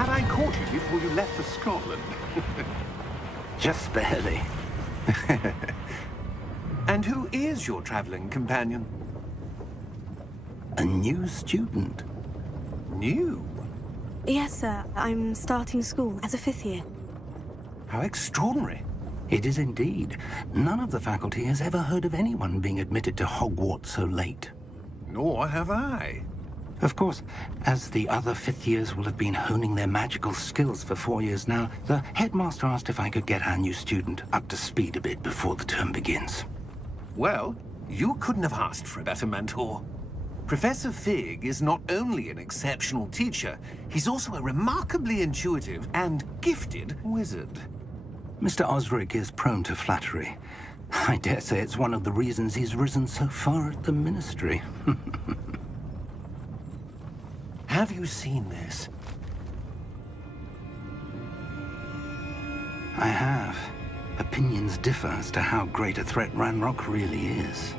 Glad I caught you before you left for Scotland. Just barely. And who is your traveling companion? A new student. New? Yes, sir. I'm starting school as a 5th year. How extraordinary. It is indeed. None of the faculty has ever heard of anyone being admitted to Hogwarts so late. Nor have I. Of course, as the other 5th years will have been honing their magical skills for 4 years now, the headmaster asked if I could get our new student up to speed a bit before the term begins. Well, you couldn't have asked for a better mentor. Professor Fig is not only an exceptional teacher, he's also a remarkably intuitive and gifted wizard. Mr. Osric is prone to flattery. I dare say it's one of the reasons he's risen so far at the Ministry. Have you seen this? I have. Opinions differ as to how great a threat Ranrock really is.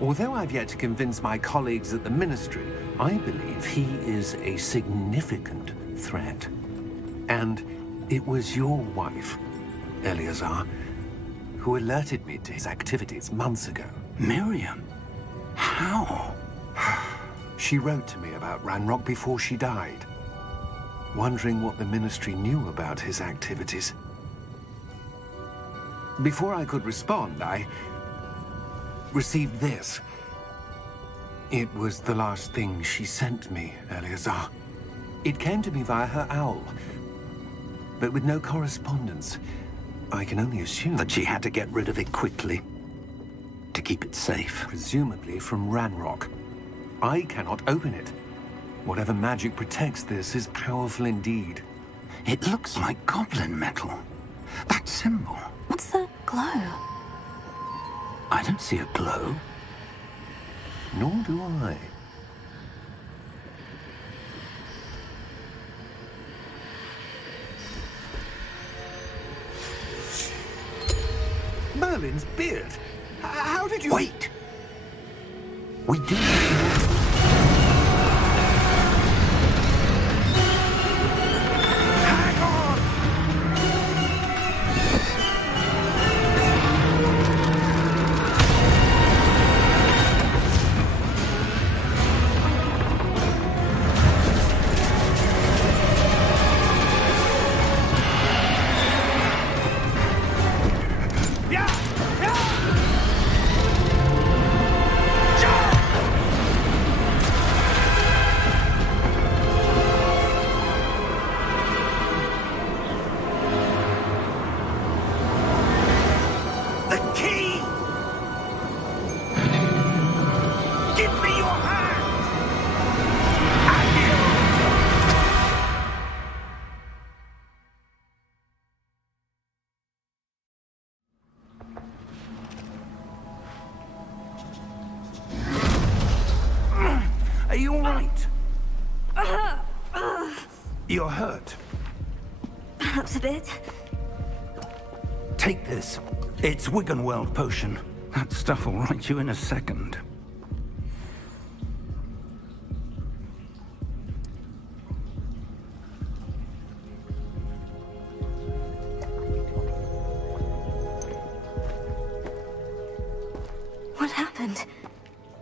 Although I've yet to convince my colleagues at the Ministry, I believe he is a significant threat. And it was your wife, Eleazar, who alerted me to his activities months ago. Miriam? How? She wrote to me about Ranrock before she died, wondering what the Ministry knew about his activities. Before I could respond, I received this. It was the last thing she sent me, Eleazar. It came to me via her owl, but with no correspondence. I can only assume That she had to get rid of it quickly, to keep it safe. presumably from Ranrock. I cannot open it. Whatever magic protects this is powerful indeed. It looks like goblin metal. That symbol. What's the glow? I don't see a glow. Nor do I. Merlin's beard. How did you... Wait! We do... Hang on! Yeah! Yeah! The key! Give me your hand! And you! Are you all right? You're hurt. Perhaps a bit. Take this. It's Wiggenweld potion. That stuff will right you in a second. What happened?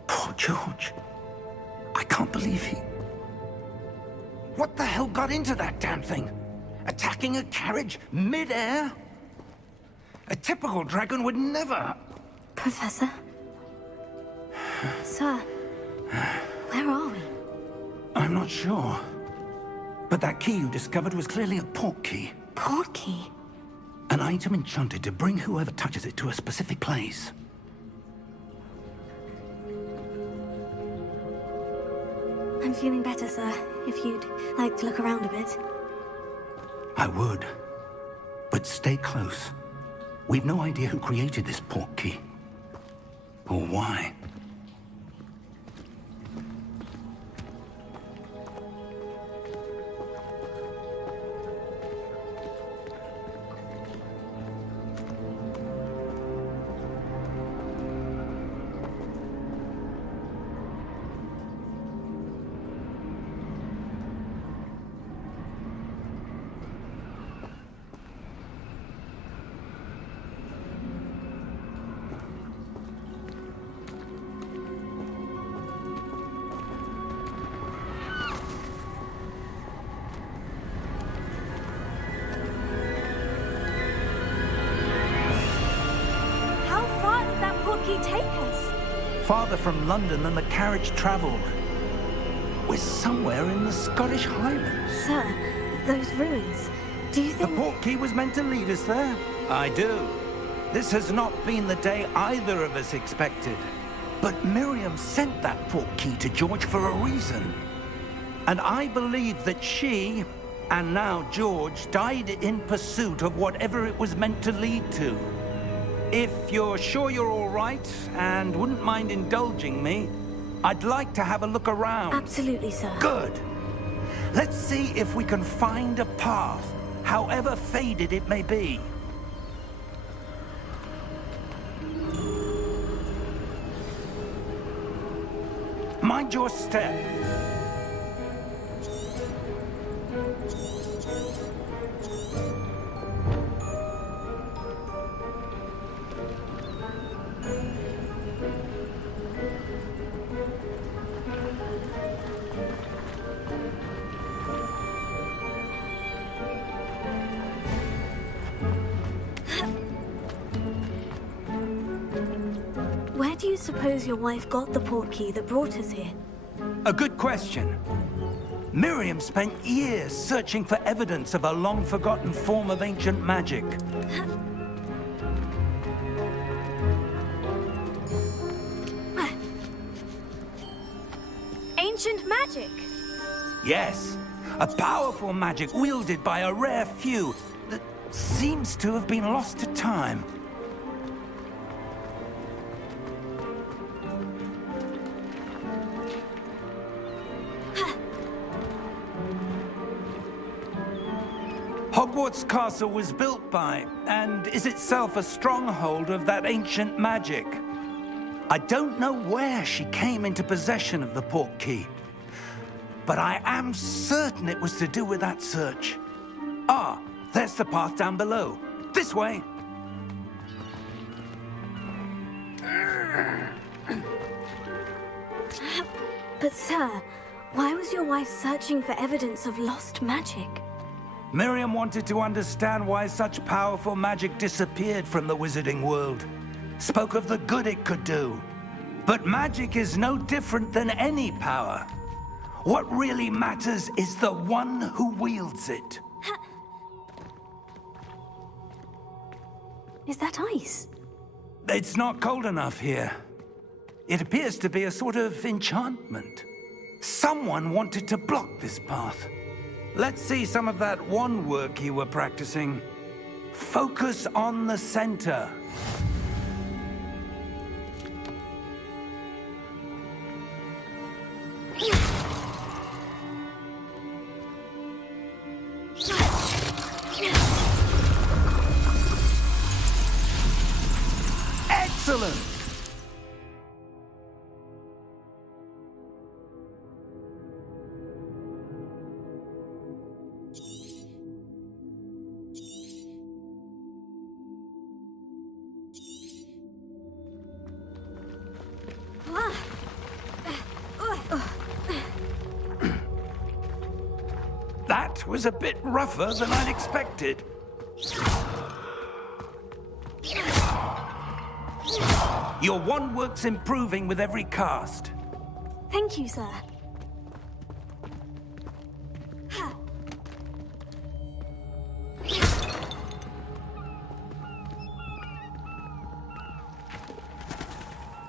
Poor George. I can't believe he... What the hell got into that damn thing? Attacking a carriage mid-air? A typical dragon would never... Professor? Sir, where are we? I'm not sure. But that key you discovered was clearly a portkey. Portkey? An item enchanted to bring whoever touches it to a specific place. I'm feeling better, sir. If you'd like to look around a bit. I would. But stay close. We've no idea who created this portkey. Or why. farther from London than the carriage traveled. We're somewhere in the Scottish Highlands. Sir, those ruins. Do you The think... portkey was meant to lead us there? I do. This has not been the day either of us expected. But Miriam sent that portkey to George for a reason. And I believe that she, and now George, died in pursuit of whatever it was meant to lead to. If you're sure you're all right, and wouldn't mind indulging me, I'd like to have a look around. Absolutely, sir. Good. Let's see if we can find a path, however faded it may be. Mind your step. Where do you suppose your wife got the portkey that brought us here? A good question. Miriam spent years searching for evidence of a long-forgotten form of ancient magic. Ancient magic? Yes, a powerful magic wielded by a rare few that seems to have been lost to time. Hogwarts Castle was built by, and is itself a stronghold of that ancient magic. I don't know where she came into possession of the portkey, but I am certain it was to do with that search. Ah, there's the path down below. This way. But sir, why was your wife searching for evidence of lost magic? Miriam wanted to understand why such powerful magic disappeared from the wizarding world. Spoke of the good it could do. But magic is no different than any power. What really matters is the one who wields it. Is that ice? It's not cold enough here. It appears to be a sort of enchantment. Someone wanted to block this path. Let's see some of that wand work you were practicing. Focus on the center. Excellent! That was a bit rougher than I'd expected. Your wand work's improving with every cast. Thank you, sir.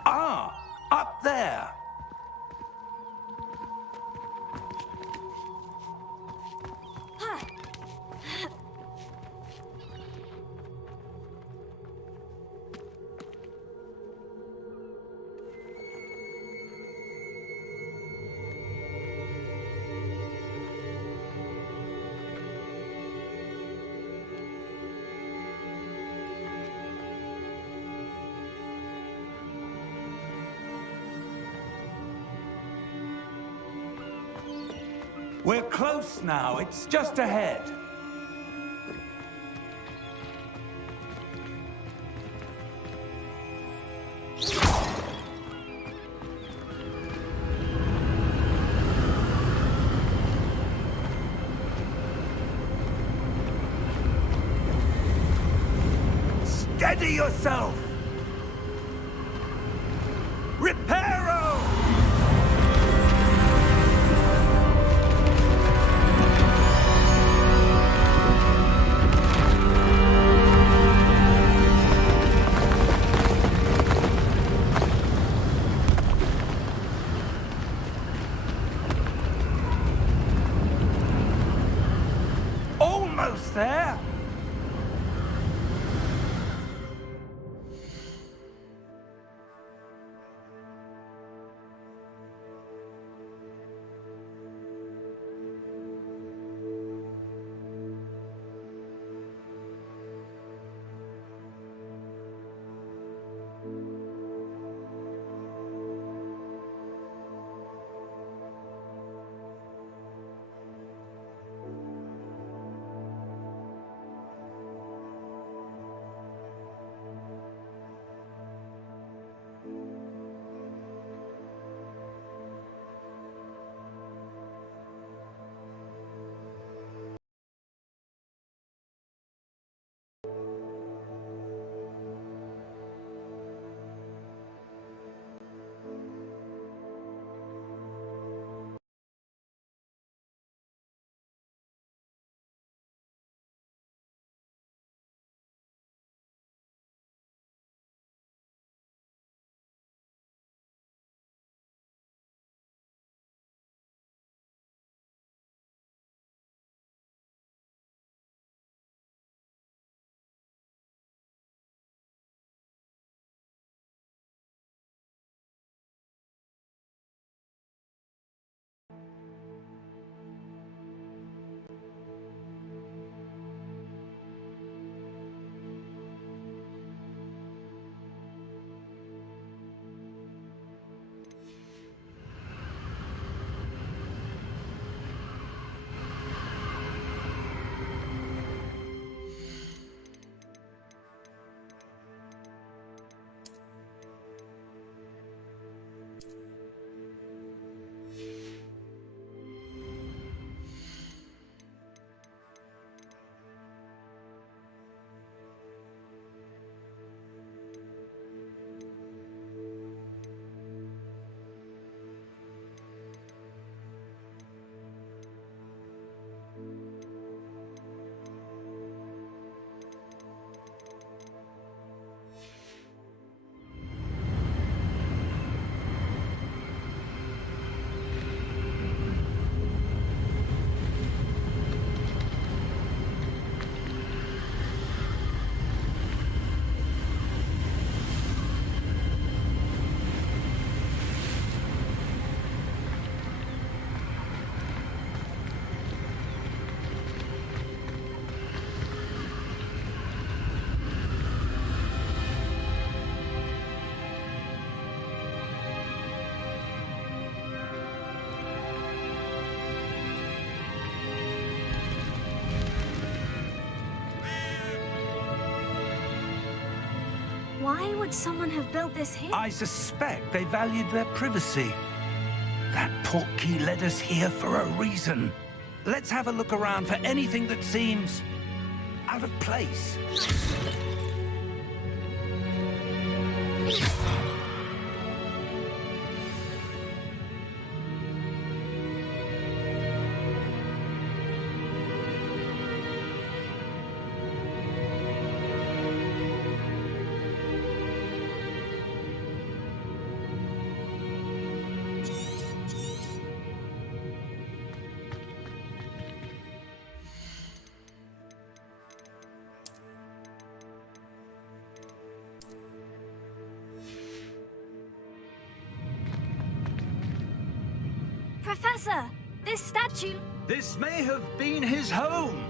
Ah, up there. We're close now. It's just ahead. Steady yourself! Reparo! Almost there! Why would someone have built this here? I suspect they valued their privacy. That portkey led us here for a reason. Let's have a look around for anything that seems out of place. Professor, this statue... This may have been his home.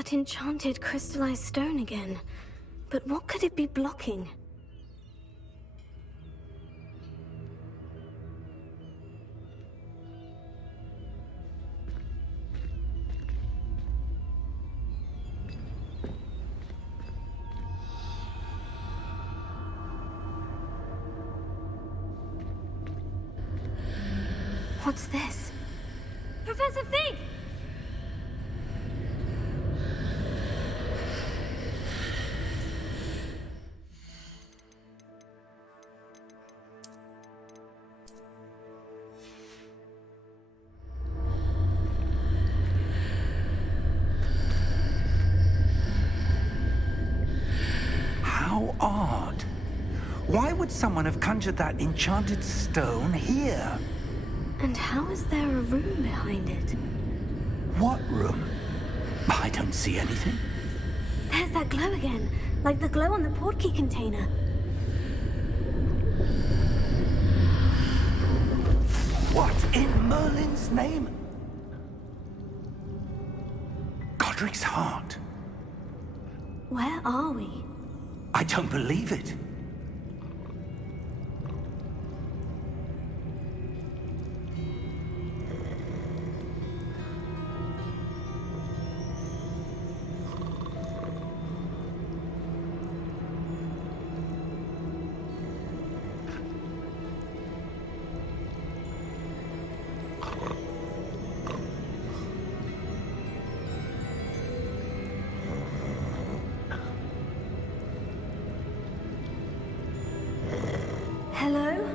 That enchanted crystallized stone again. But what could it be blocking? What's this? Professor Fig! How odd. Why would someone have conjured that enchanted stone here? And how is there a room behind it? What room? I don't see anything. There's that glow again, like the glow on the portkey container. What in Merlin's name? Godric's heart. Where are we? I don't believe it. Hello?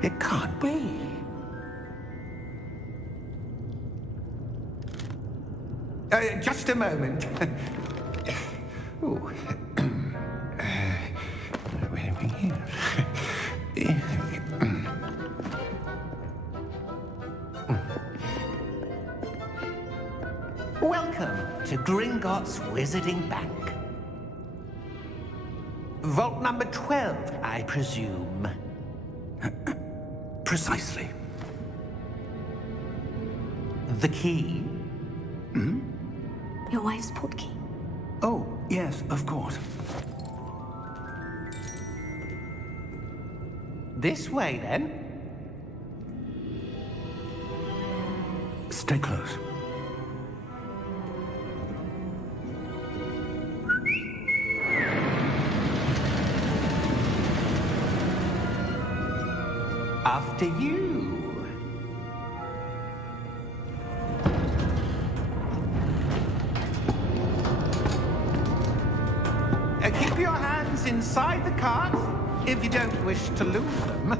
It can't be. Just a moment. Ooh. Where are we here? Welcome to Gringotts Wizarding Bank. Vault number 12, I presume. Precisely. The key? Your wife's portkey. Oh, yes, of course. This way, then. Stay close. After you. Keep your hands inside the cart if you don't wish to lose them.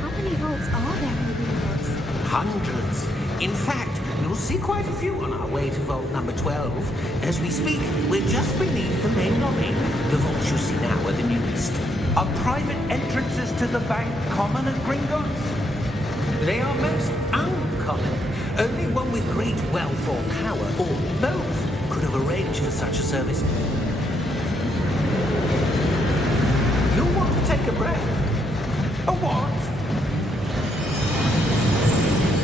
How many vaults are there in Gringotts? Hundreds. In fact, you'll see quite a few on our way to vault number 12. As we speak, we're just beneath the main lobby. The vaults you see now are the newest. Are private entrances to the bank common at Gringotts? They are most uncommon. Only one with great wealth or power, or both, could have arranged for such a service. You'll want to take a breath. A what?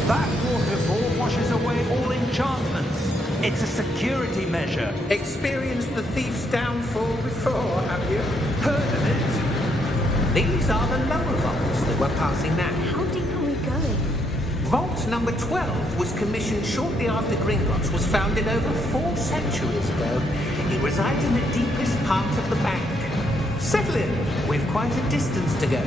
That waterfall washes away all enchantments. It's a security measure. Experienced the thief's downfall before, have you? Heard of it? These are the lower vaults that we're passing now. How deep are we going? Vault number 12 was commissioned shortly after Gringotts was founded over 4 centuries ago. It resides in the deepest part of the bank. Settle in. We've quite a distance to go.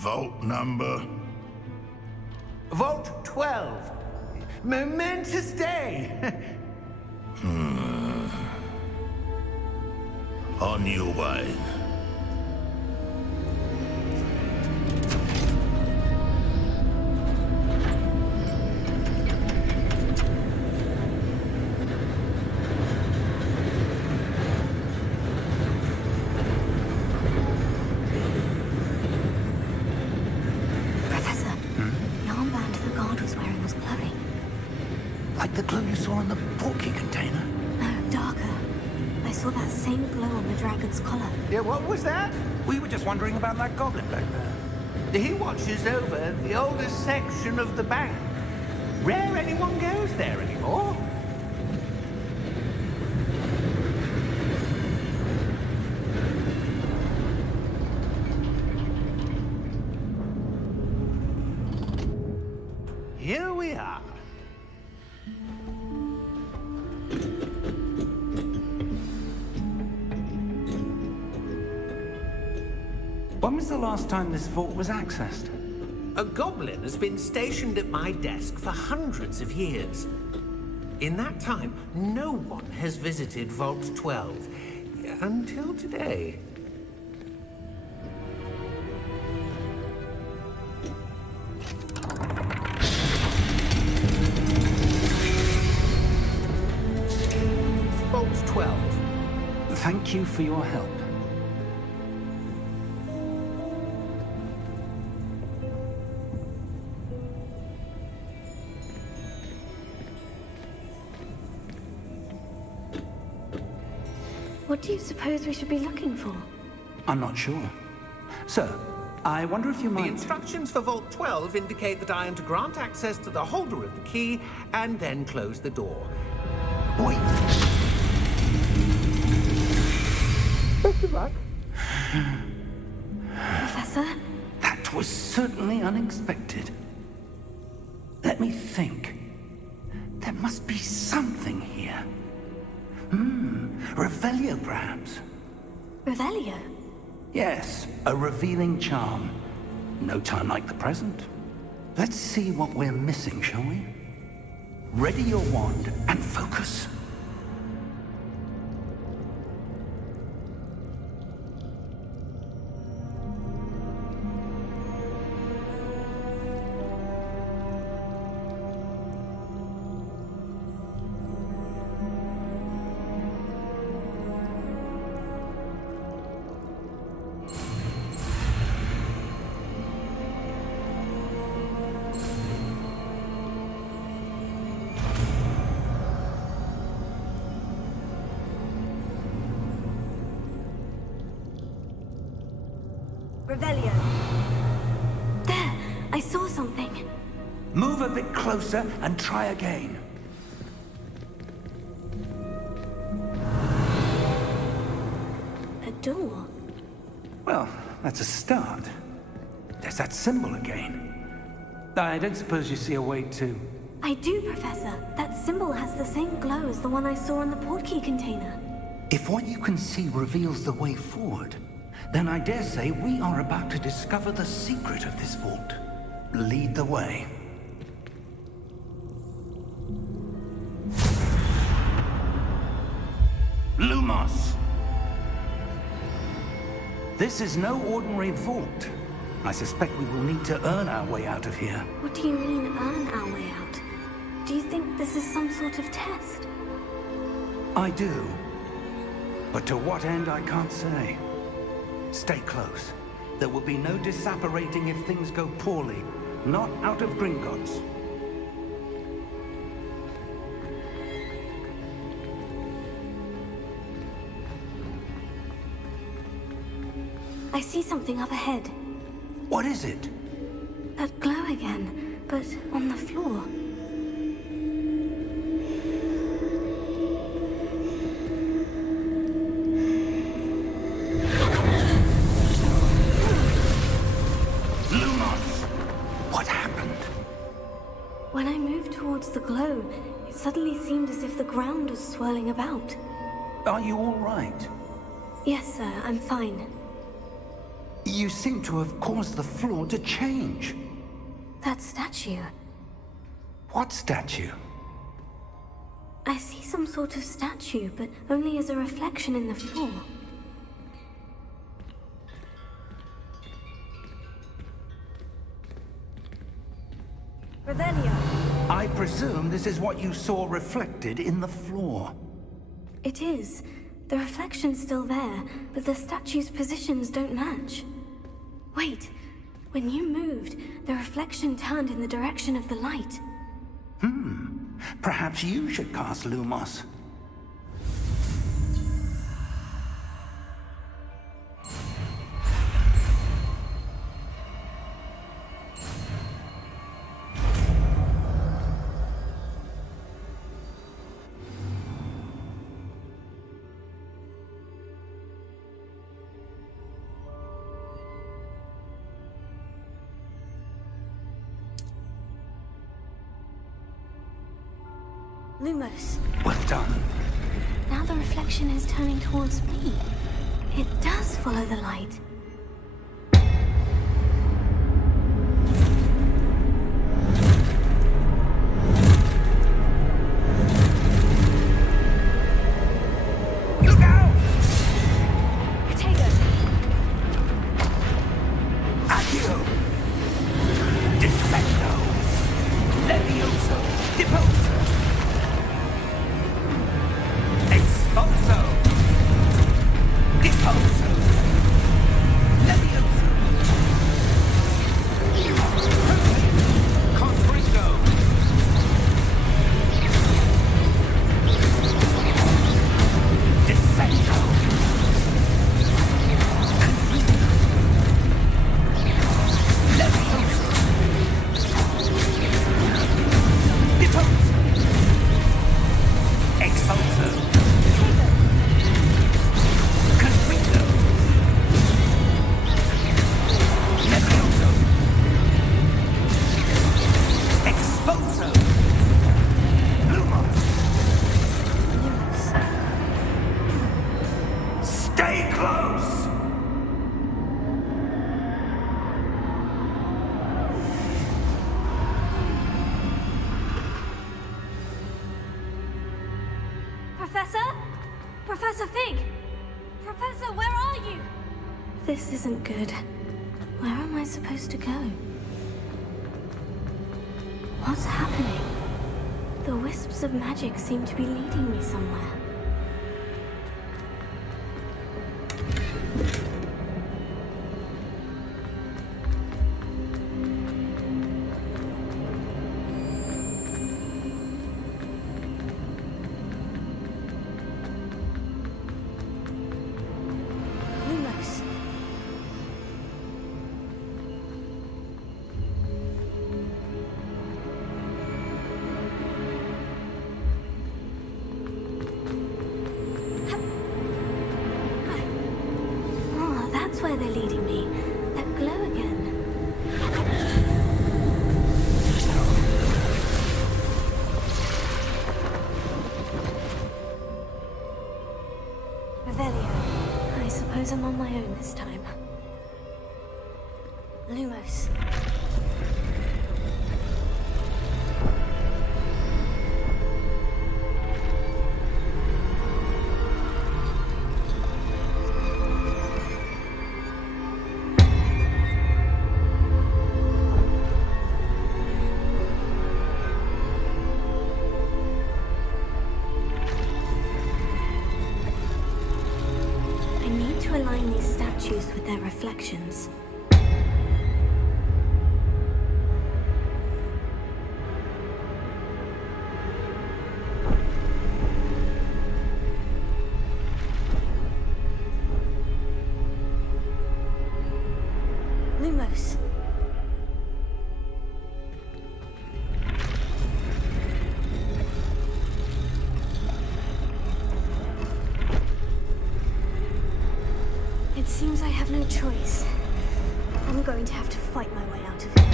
Vault number? Vault 12. Momentous day! On your way. Professor, the armband the guard was wearing was glowing. Like the glow you saw in the portkey container. No, darker. I saw that same glow on the dragon's collar. Yeah, what was that? We were just wondering about that goblin back there. He watches over the oldest section of the bank. Rare anyone goes there anymore. Here we are. When was the last time this vault was accessed? A goblin has been stationed at my desk for hundreds of years. In that time, no one has visited Vault 12. Until today. Vault 12. Thank you for your help. What do you suppose we should be looking for? I'm not sure. Sir, I wonder if you The might... instructions for Vault 12 indicate that I am to grant access to the holder of the key and then close the door. Wait! Best of luck. Professor? That was certainly unexpected. Let me think. There must be something here. Revelio, perhaps. Revelio? Yes, a revealing charm. No time like the present. Let's see what we're missing, shall we? Ready your wand and focus. Revelio. There! I saw something. Move a bit closer and try again. A door. Well, that's a start. There's that symbol again. I don't suppose you see a way to... I do, Professor. That symbol has the same glow as the one I saw in the portkey container. If what you can see reveals the way forward, then I dare say we are about to discover the secret of this vault. Lead the way. Lumos! This is no ordinary vault. I suspect we will need to earn our way out of here. What do you mean, earn our way out? Do you think this is some sort of test? I do. But to what end, I can't say. Stay close. There will be no disapparating if things go poorly. Not out of Gringotts. I see something up ahead. What is it? That glow again, but on the floor. Lumos! What happened? When I moved towards the glow, it suddenly seemed as if the ground was swirling about. Are you all right? Yes, sir, I'm fine. You seem to have caused the floor to change. That statue. What statue? I see some sort of statue, but only as a reflection in the floor. Revelio. I presume this is what you saw reflected in the floor. It is. The reflection's still there, but the statue's positions don't match. Wait. When you moved, the reflection turned in the direction of the light. Perhaps you should cast Lumos. Lumos. Well done. Now the reflection is turning towards me. It does follow the light. Look out! Protego! Accio! Defecto! Levioso! Deposo! Expulso! Deposo! Levioso! Constricto! Descendo! Levioso! Deposo! Expulso! Constricto! Levioso! Expulso! Lumos! Lumos. Stay close! Professor? Professor Fig! Professor, where are you? This isn't good. Where am I supposed to go? What's happening? The wisps of magic seem to be leading me somewhere. Lumos. Oh, that's where they're leading me. That glow again. Revelio. I suppose I'm on my own this time. Lumos. I need to align these statues with their reflections. Lumos. It seems I have no choice. I'm going to have to fight my way out of here.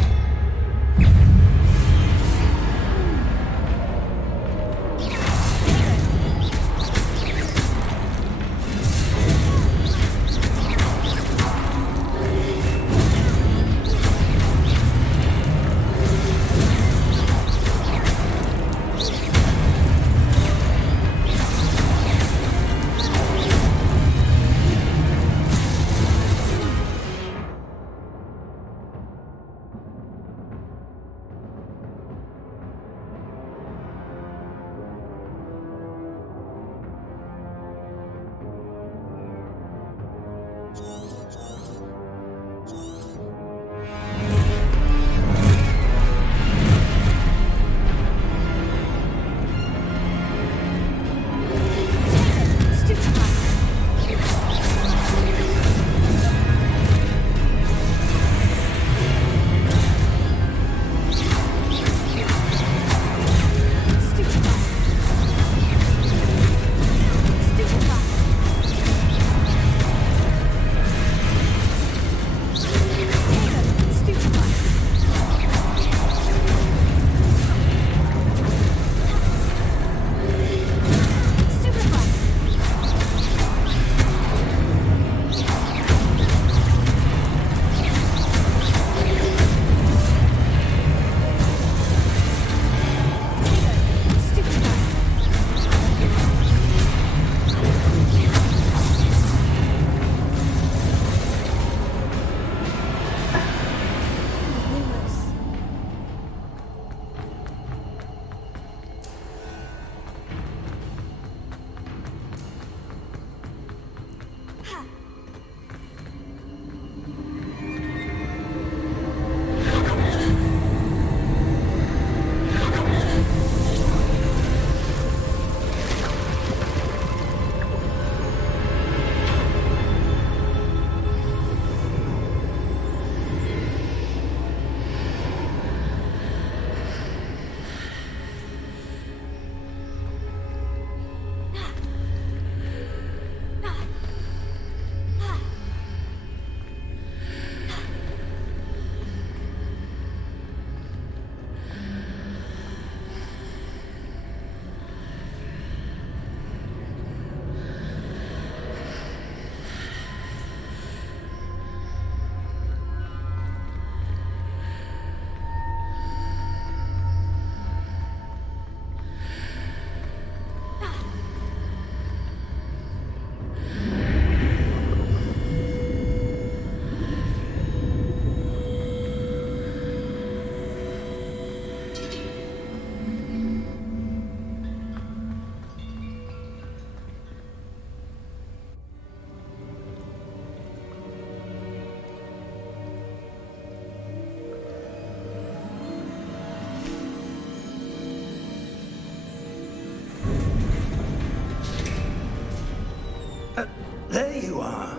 There you are.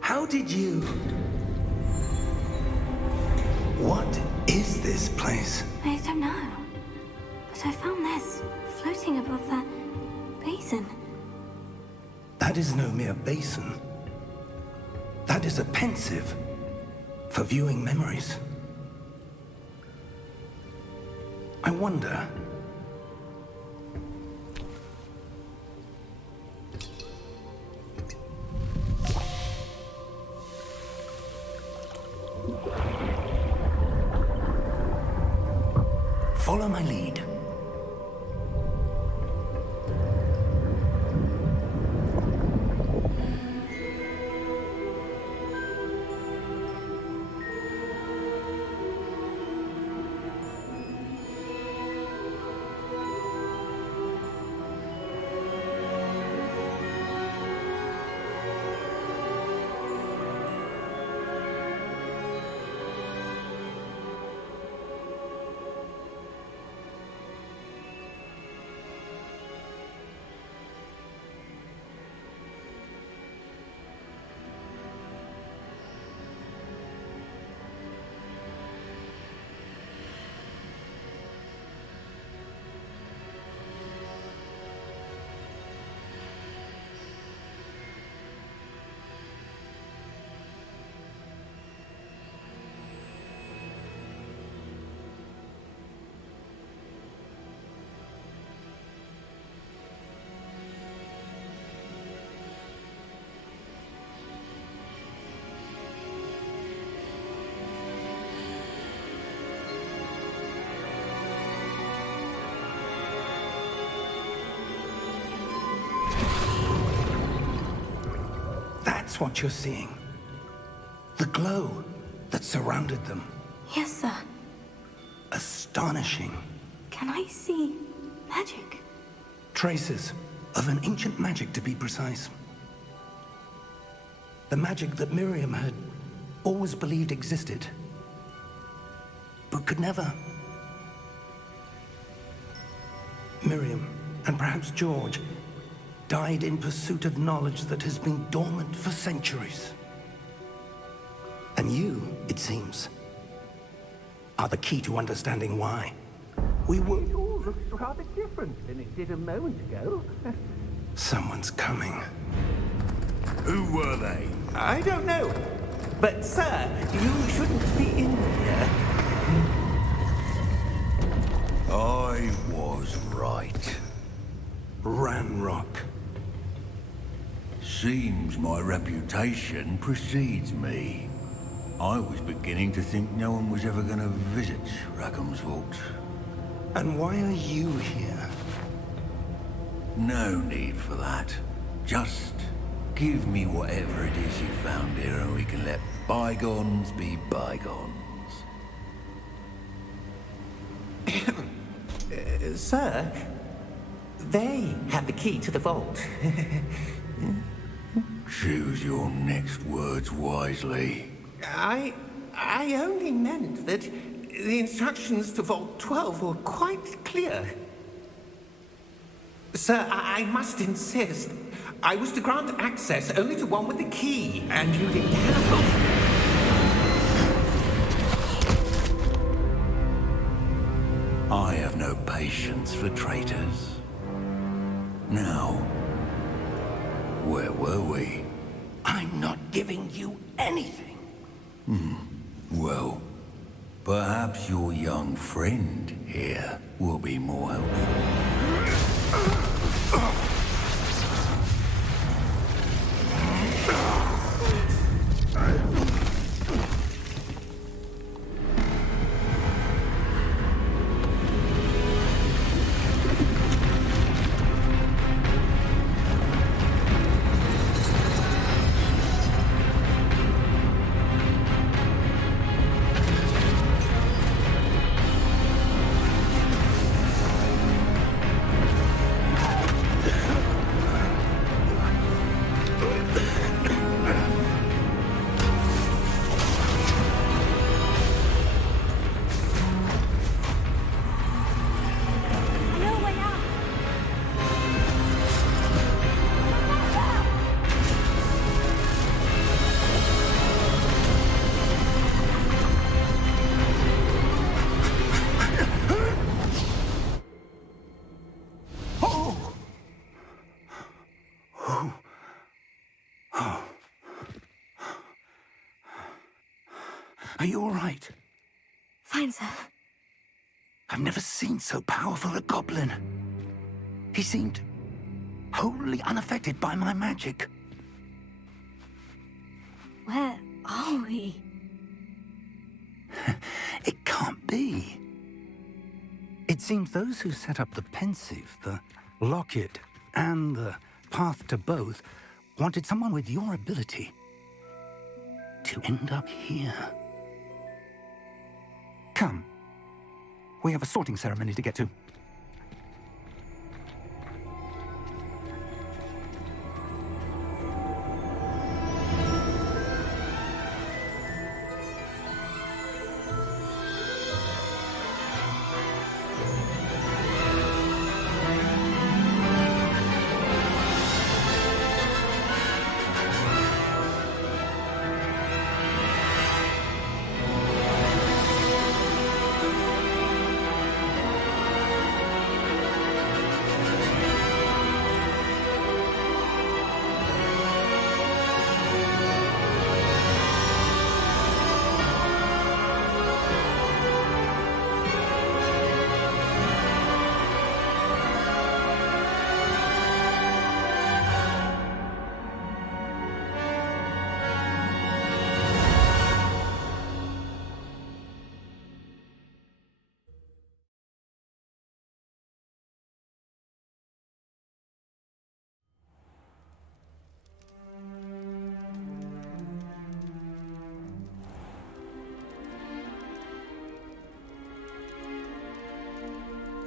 How did you... What is this place? I don't know. But I found this floating above that basin. That is no mere basin. That is a pensive for viewing memories. I wonder... Follow my lead. That's what you're seeing. The glow that surrounded them. Yes, sir. Astonishing. Can I see magic? Traces of an ancient magic, to be precise. The magic that Miriam had always believed existed, but could never. Miriam, and perhaps George, died in pursuit of knowledge that has been dormant for centuries. And you, it seems, are the key to understanding why. We were... It all looks rather different than it did a moment ago. Someone's coming. Who were they? I don't know. But, sir, you shouldn't be in here. I was right. Ranrock. Seems my reputation precedes me. I was beginning to think no one was ever going to visit Rackham's vault. And why are you here? No need for that. Just give me whatever it is you found here and we can let bygones be bygones. Sir, they have the key to the vault. Choose your next words wisely. I only meant that the instructions to Vault 12 were quite clear. Sir, I must insist. I was to grant access only to one with the key, and you didn't have them. I have no patience for traitors. Now, where were we? I'm not giving you anything. Well, perhaps your young friend here will be more helpful. Are you all right? Fine, sir. I've never seen so powerful a goblin. He seemed wholly unaffected by my magic. Where are we? It can't be. It seems those who set up the pensive, the locket, and the path to both wanted someone with your ability to end up here. Come. We have a sorting ceremony to get to.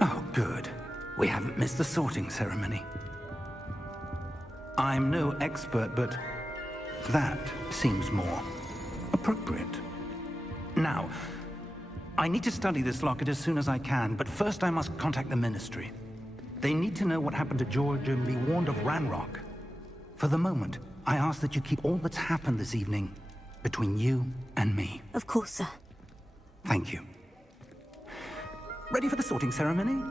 Oh, good. We haven't missed the sorting ceremony. I'm no expert, but that seems more appropriate. Now, I need to study this locket as soon as I can, but first I must contact the Ministry. They need to know what happened to George and be warned of Ranrock. For the moment, I ask that you keep all that's happened this evening between you and me. Of course, sir. Thank you. Ready for the sorting ceremony?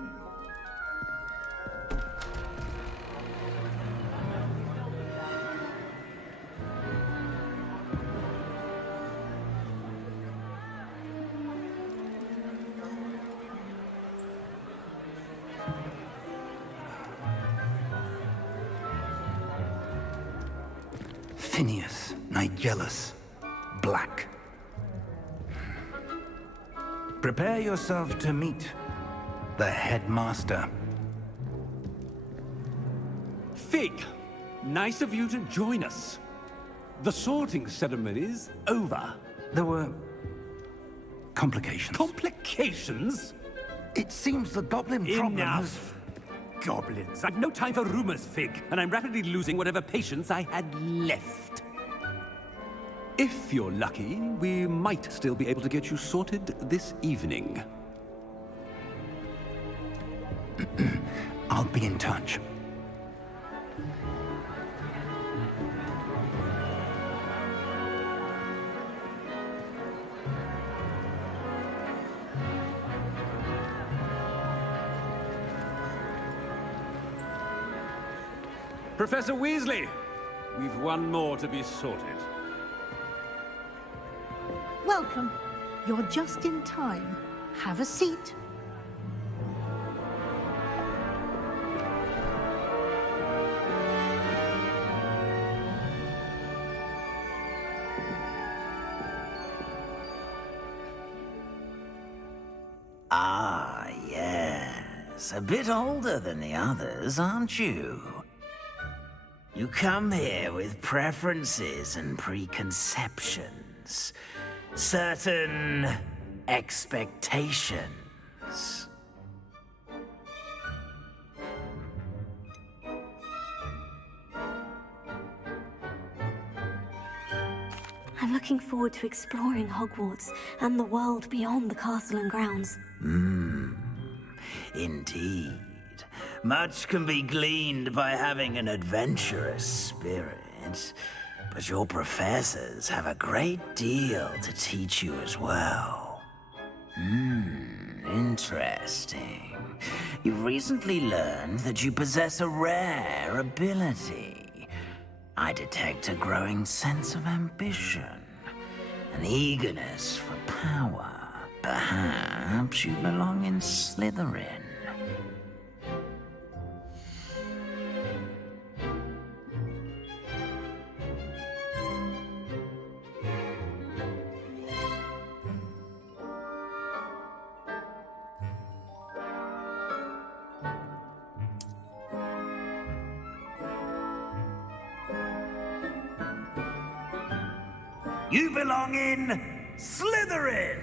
Phineas Nigellus Black. Prepare yourself to meet the headmaster. Fig, nice of you to join us. The sorting ceremony's over. There were complications. Complications? It seems the goblin problem Enough. Goblins. I've no time for rumors, Fig, and I'm rapidly losing whatever patience I had left. If you're lucky, we might still be able to get you sorted this evening. I'll be in touch. Professor Weasley, we've one more to be sorted. Welcome. You're just in time. Have a seat. Ah, yes. A bit older than the others, aren't you? You come here with preferences and preconceptions. Certain expectations. I'm looking forward to exploring Hogwarts and the world beyond the castle and grounds. Indeed. Much can be gleaned by having an adventurous spirit. But your professors have a great deal to teach you as well. Interesting. You've recently learned that you possess a rare ability. I detect a growing sense of ambition. an eagerness for power. Perhaps you belong in Slytherin. You belong in Slytherin!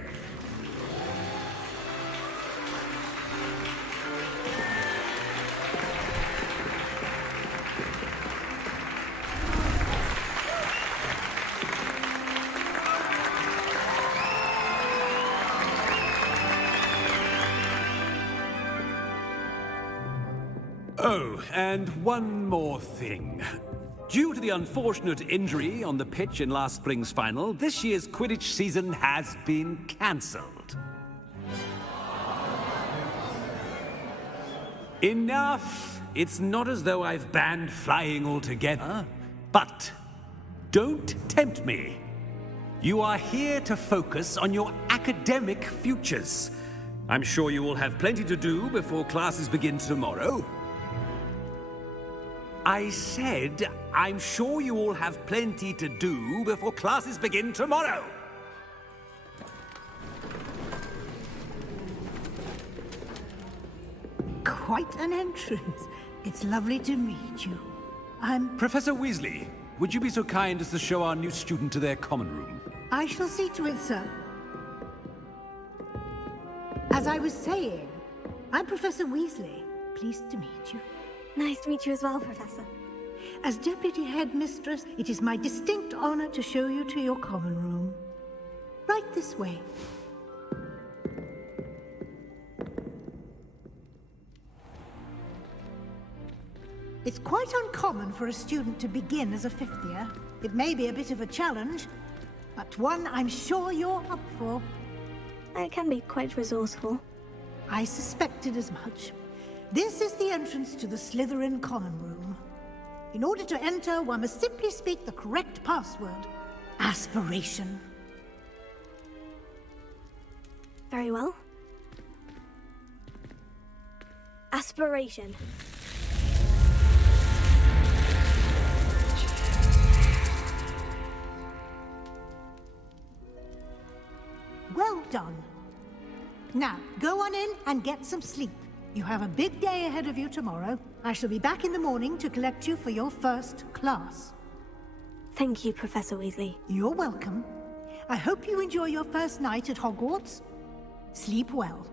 Oh, and one more thing. Due to the unfortunate injury on the pitch in last spring's final, this year's Quidditch season has been cancelled. Enough! It's not as though I've banned flying altogether, but don't tempt me. You are here to focus on your academic futures. I'm sure you will have plenty to do before classes begin tomorrow. I said, I'm sure you all have plenty to do before classes begin tomorrow. Quite an entrance. It's lovely to meet you. Professor Weasley, would you be so kind as to show our new student to their common room? I shall see to it, sir. As I was saying, I'm Professor Weasley. Pleased to meet you. Nice to meet you as well, Professor. As Deputy Headmistress, it is my distinct honor to show you to your common room. Right this way. It's quite uncommon for a student to begin as a fifth year. It may be a bit of a challenge, but one I'm sure you're up for. I can be quite resourceful. I suspected as much. This is the entrance to the Slytherin common room. In order to enter, one must simply speak the correct password. Aspiration. Very well. Aspiration. Well done. Now, go on in and get some sleep. You have a big day ahead of you tomorrow. I shall be back in the morning to collect you for your first class. Thank you, Professor Weasley. You're welcome. I hope you enjoy your first night at Hogwarts. Sleep well.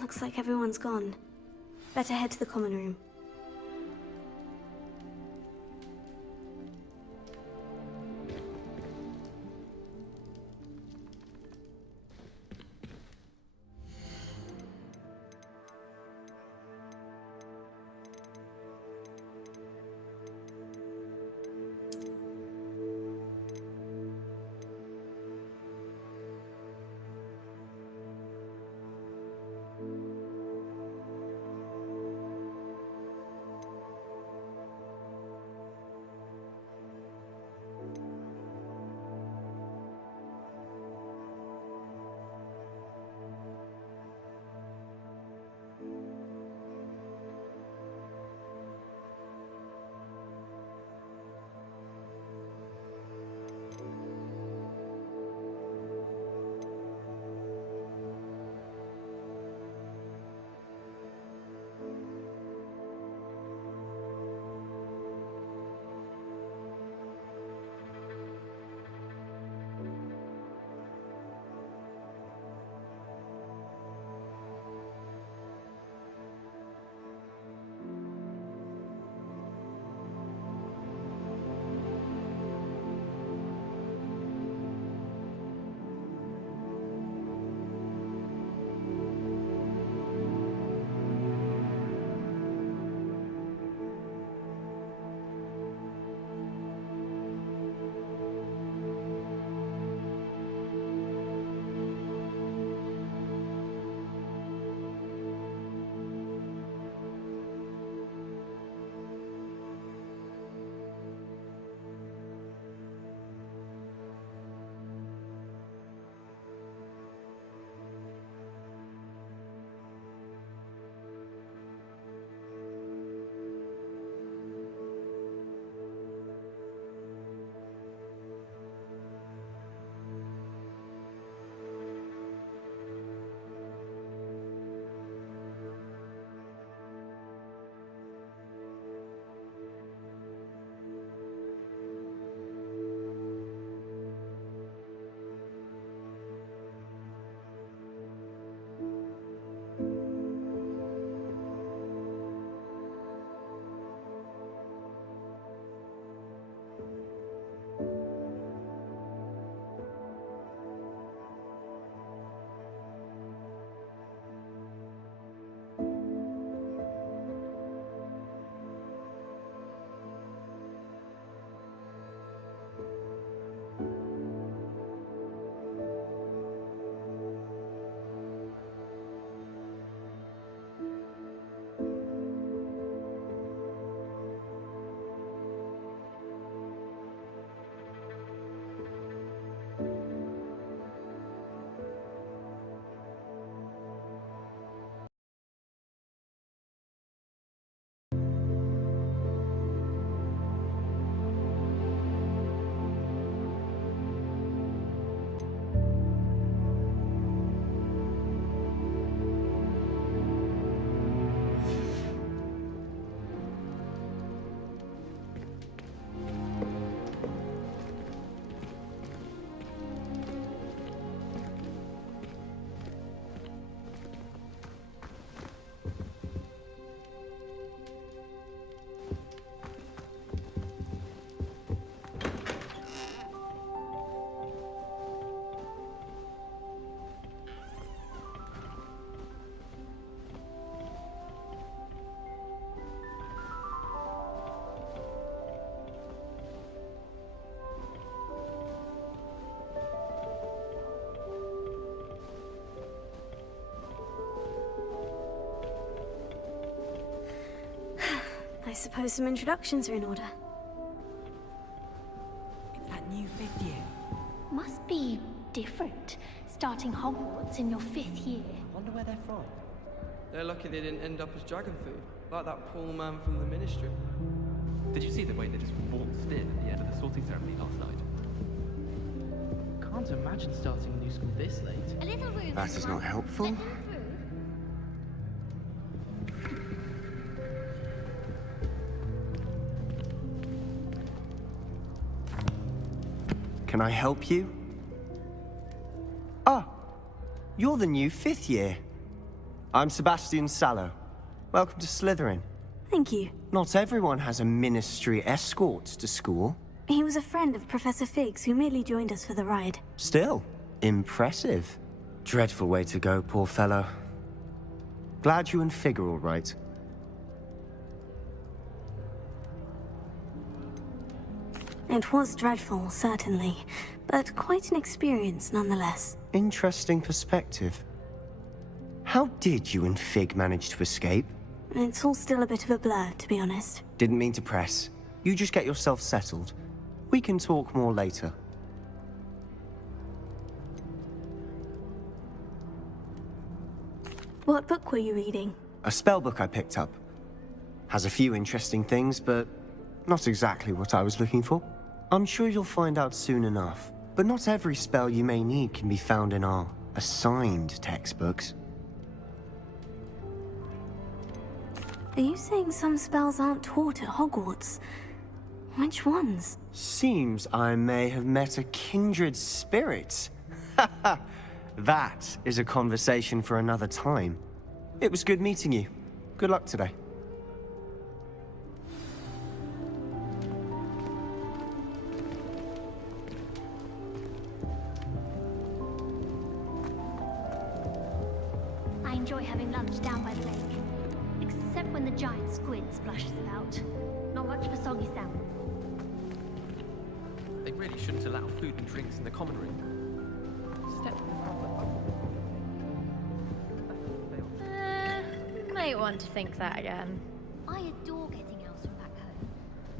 Looks like everyone's gone. Better head to the common room. suppose some introductions are in order. It's that new 5th year. Must be different, starting Hogwarts in your 5th year. Wonder where they're from. They're lucky they didn't end up as dragon food, like that poor man from the Ministry. Did you see the way they just waltzed in at the end of the sorting ceremony last night? Can't imagine starting a new school this late. A little room. That is not helpful. Let them through. Can I help you? Ah, you're the new 5th year. I'm Sebastian Sallow. Welcome to Slytherin. Thank you. Not everyone has a ministry escort to school. He was a friend of Professor Fig's who merely joined us for the ride. Still, impressive. Dreadful way to go, poor fellow. Glad you and Fig are all right. It was dreadful, certainly, but quite an experience nonetheless. Interesting perspective. How did you and Fig manage to escape? It's all still a bit of a blur, to be honest. Didn't mean to press. You just get yourself settled. We can talk more later. What book were you reading? A spell book I picked up. Has a few interesting things, but not exactly what I was looking for. I'm sure you'll find out soon enough. But not every spell you may need can be found in our assigned textbooks. Are you saying some spells aren't taught at Hogwarts? Which ones? Seems I may have met a kindred spirit. That is a conversation for another time. It was good meeting you. Good luck today. I enjoy having lunch down by the lake. Except when the giant squid splashes about. Not much for soggy salmon. They really shouldn't allow food and drinks in the common room. Step Might want to think that again. I adore getting owls from back home.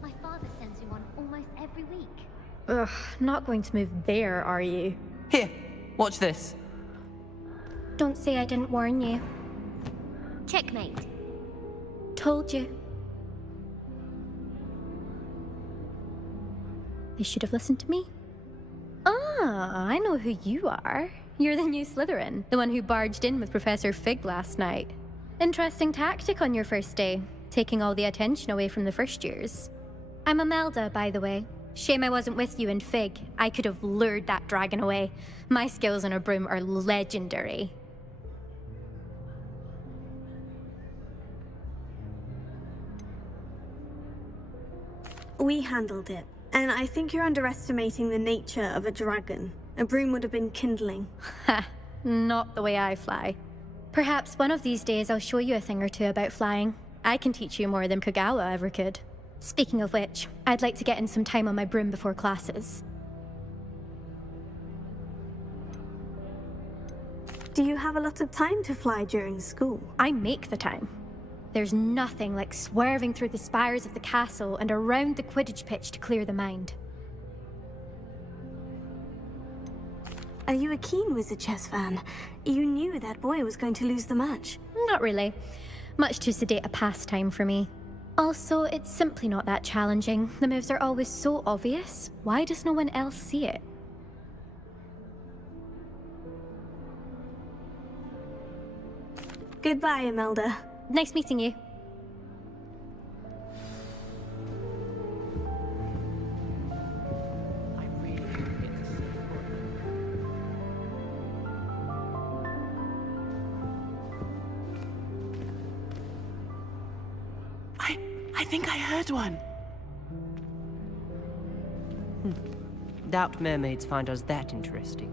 My father sends me one almost every week. Ugh, not going to move there, are you? Here, watch this. Don't say I didn't warn you. Checkmate. Told you. They should have listened to me. Ah, I know who you are. You're the new Slytherin, the one who barged in with Professor Fig last night. Interesting tactic on your first day, taking all the attention away from the first years. I'm Imelda, by the way. Shame I wasn't with you in Fig. I could have lured that dragon away. My skills on a broom are legendary. We handled it, and I think you're underestimating the nature of a dragon. A broom would have been kindling. Ha, not the way I fly. Perhaps one of these days I'll show you a thing or two about flying. I can teach you more than Kagawa ever could. Speaking of which, I'd like to get in some time on my broom before classes. Do you have a lot of time to fly during school? I make the time. There's nothing like swerving through the spires of the castle and around the Quidditch pitch to clear the mind. Are you a keen Wizard Chess fan? You knew that boy was going to lose the match. Not really. Much too sedate a pastime for me. Also, it's simply not that challenging. The moves are always so obvious. Why does no one else see it? Goodbye, Imelda. Nice meeting you. I really didn't get to see I think I heard one. Doubt mermaids find us that interesting.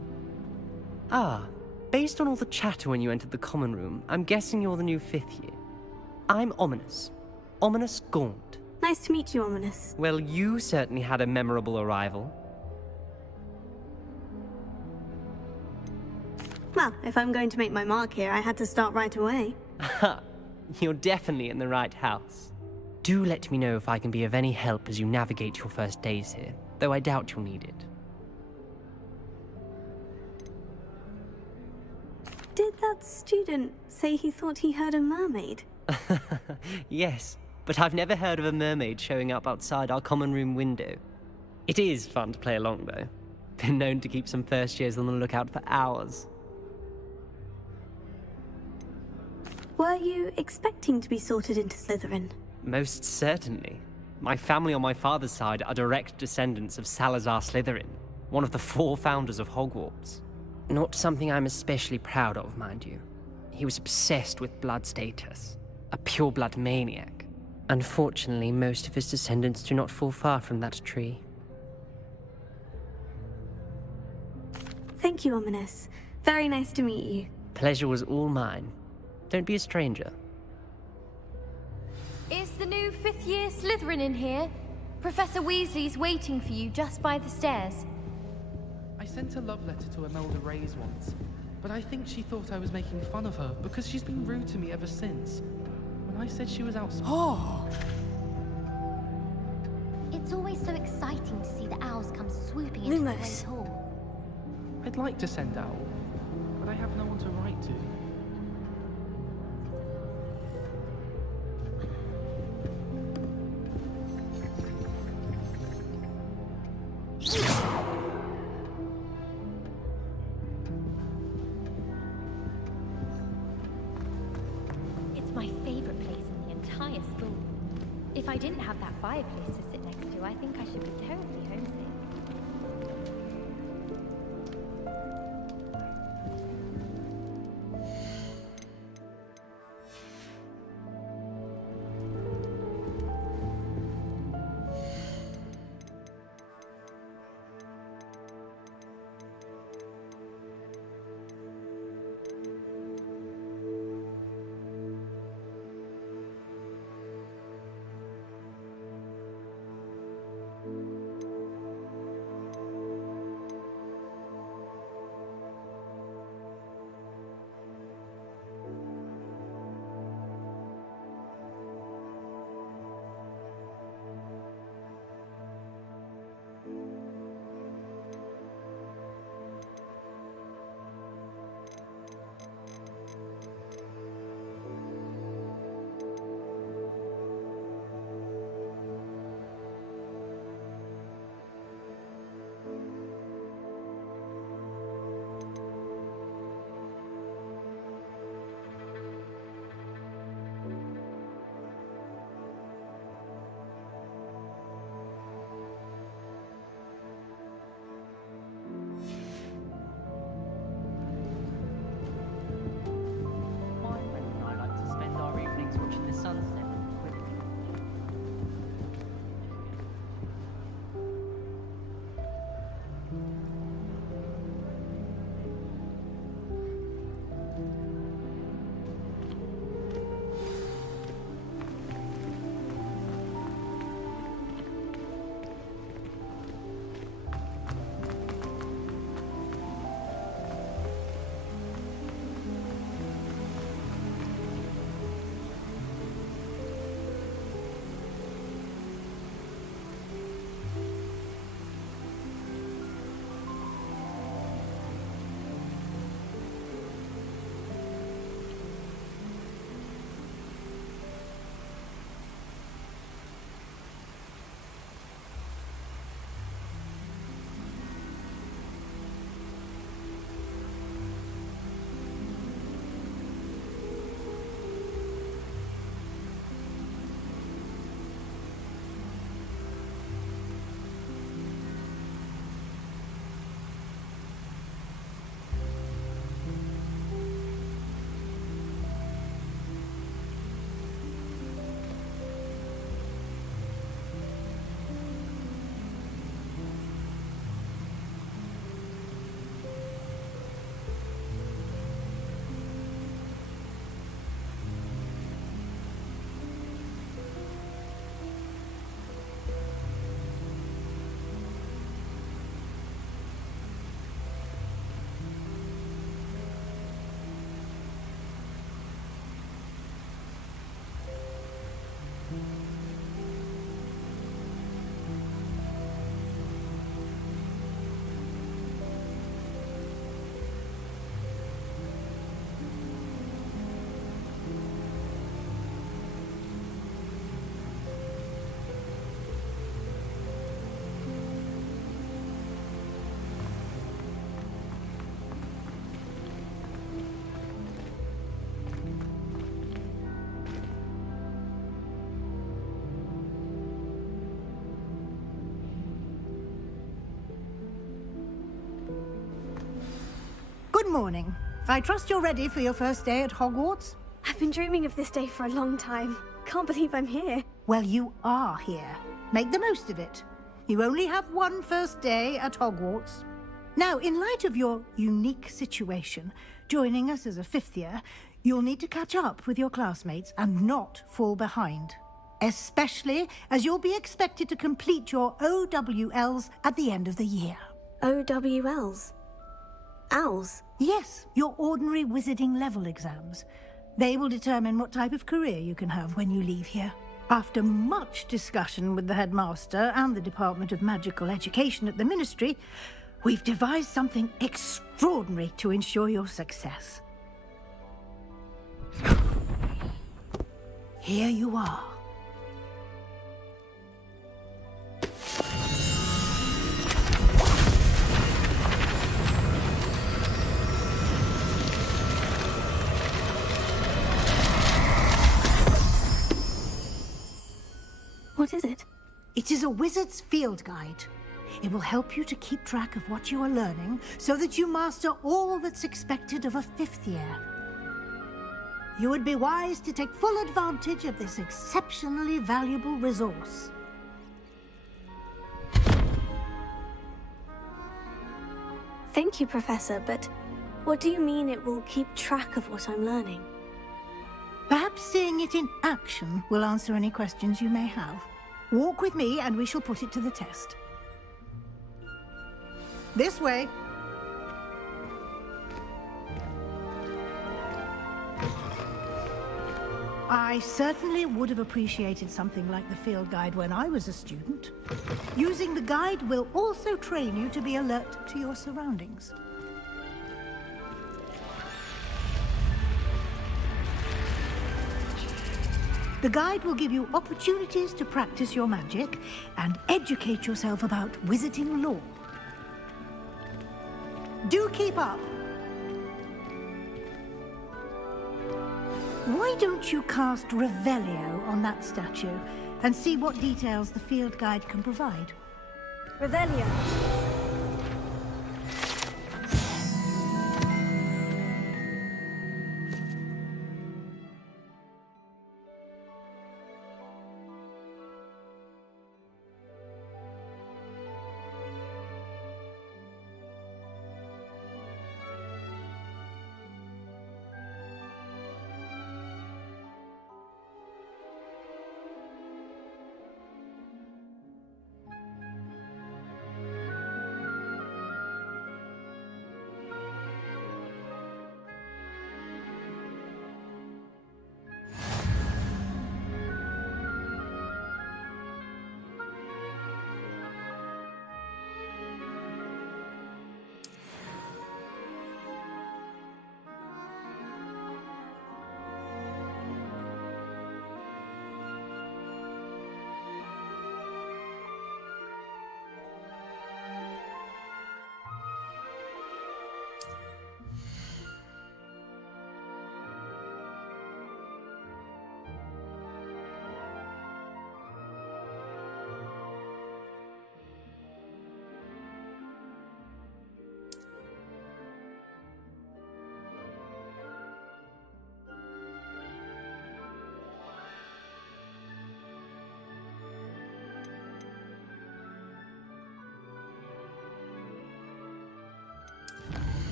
Ah, based on all the chatter when you entered the common room, I'm guessing you're the new 5th year. I'm Ominous. Ominous Gaunt. Nice to meet you, Ominous. Well, you certainly had a memorable arrival. Well, if I'm going to make my mark here, I had to start right away. Ha! You're definitely in the right house. Do let me know if I can be of any help as you navigate your first days here, though I doubt you'll need it. Did that student say he thought he heard a mermaid? Yes, but I've never heard of a mermaid showing up outside our common room window. It is fun to play along, though. Been known to keep some first years on the lookout for hours. Were you expecting to be sorted into Slytherin? Most certainly. My family on my father's side are direct descendants of Salazar Slytherin, one of the 4 founders of Hogwarts. Not something I'm especially proud of, mind you. He was obsessed with blood status, a pure-blood maniac. Unfortunately, most of his descendants do not fall far from that tree. Thank you, Ominous. Very nice to meet you. Pleasure was all mine. Don't be a stranger. Is the new 5th year Slytherin in here? Professor Weasley's waiting for you just by the stairs. I sent a love letter to Imelda Reyes once, but I think she thought I was making fun of her because she's been rude to me ever since. When I said she was out... Oh! It's always so exciting to see the owls come swooping into the Great Hall. I'd like to send out, but I have no one to write to. It's my favorite place in the entire school. If I didn't have that fireplace to sit next to, I think I should be terribly homesick. morning. I trust you're ready for your first day at Hogwarts? I've been dreaming of this day for a long time. Can't believe I'm here. Well, you are here. Make the most of it. You only have one first day at Hogwarts. Now, in light of your unique situation, joining us as a fifth year, you'll need to catch up with your classmates and not fall behind. Especially as you'll be expected to complete your OWLs at the end of the year. OWLs? Owls? Yes, your ordinary wizarding level exams. They will determine what type of career you can have when you leave here. After much discussion with the headmaster and the Department of Magical Education at the Ministry, we've devised something extraordinary to ensure your success. Here you are. What is it? It is a wizard's field guide. It will help you to keep track of what you are learning so that you master all that's expected of a fifth year. You would be wise to take full advantage of this exceptionally valuable resource. Thank you, Professor, but what do you mean it will keep track of what I'm learning? Perhaps seeing it in action will answer any questions you may have. Walk with me and we shall put it to the test. This way. I certainly would have appreciated something like the field guide when I was a student. Using the guide will also train you to be alert to your surroundings. The guide will give you opportunities to practice your magic and educate yourself about wizarding lore. Do keep up! Why don't you cast Revelio on that statue and see what details the field guide can provide? Revelio.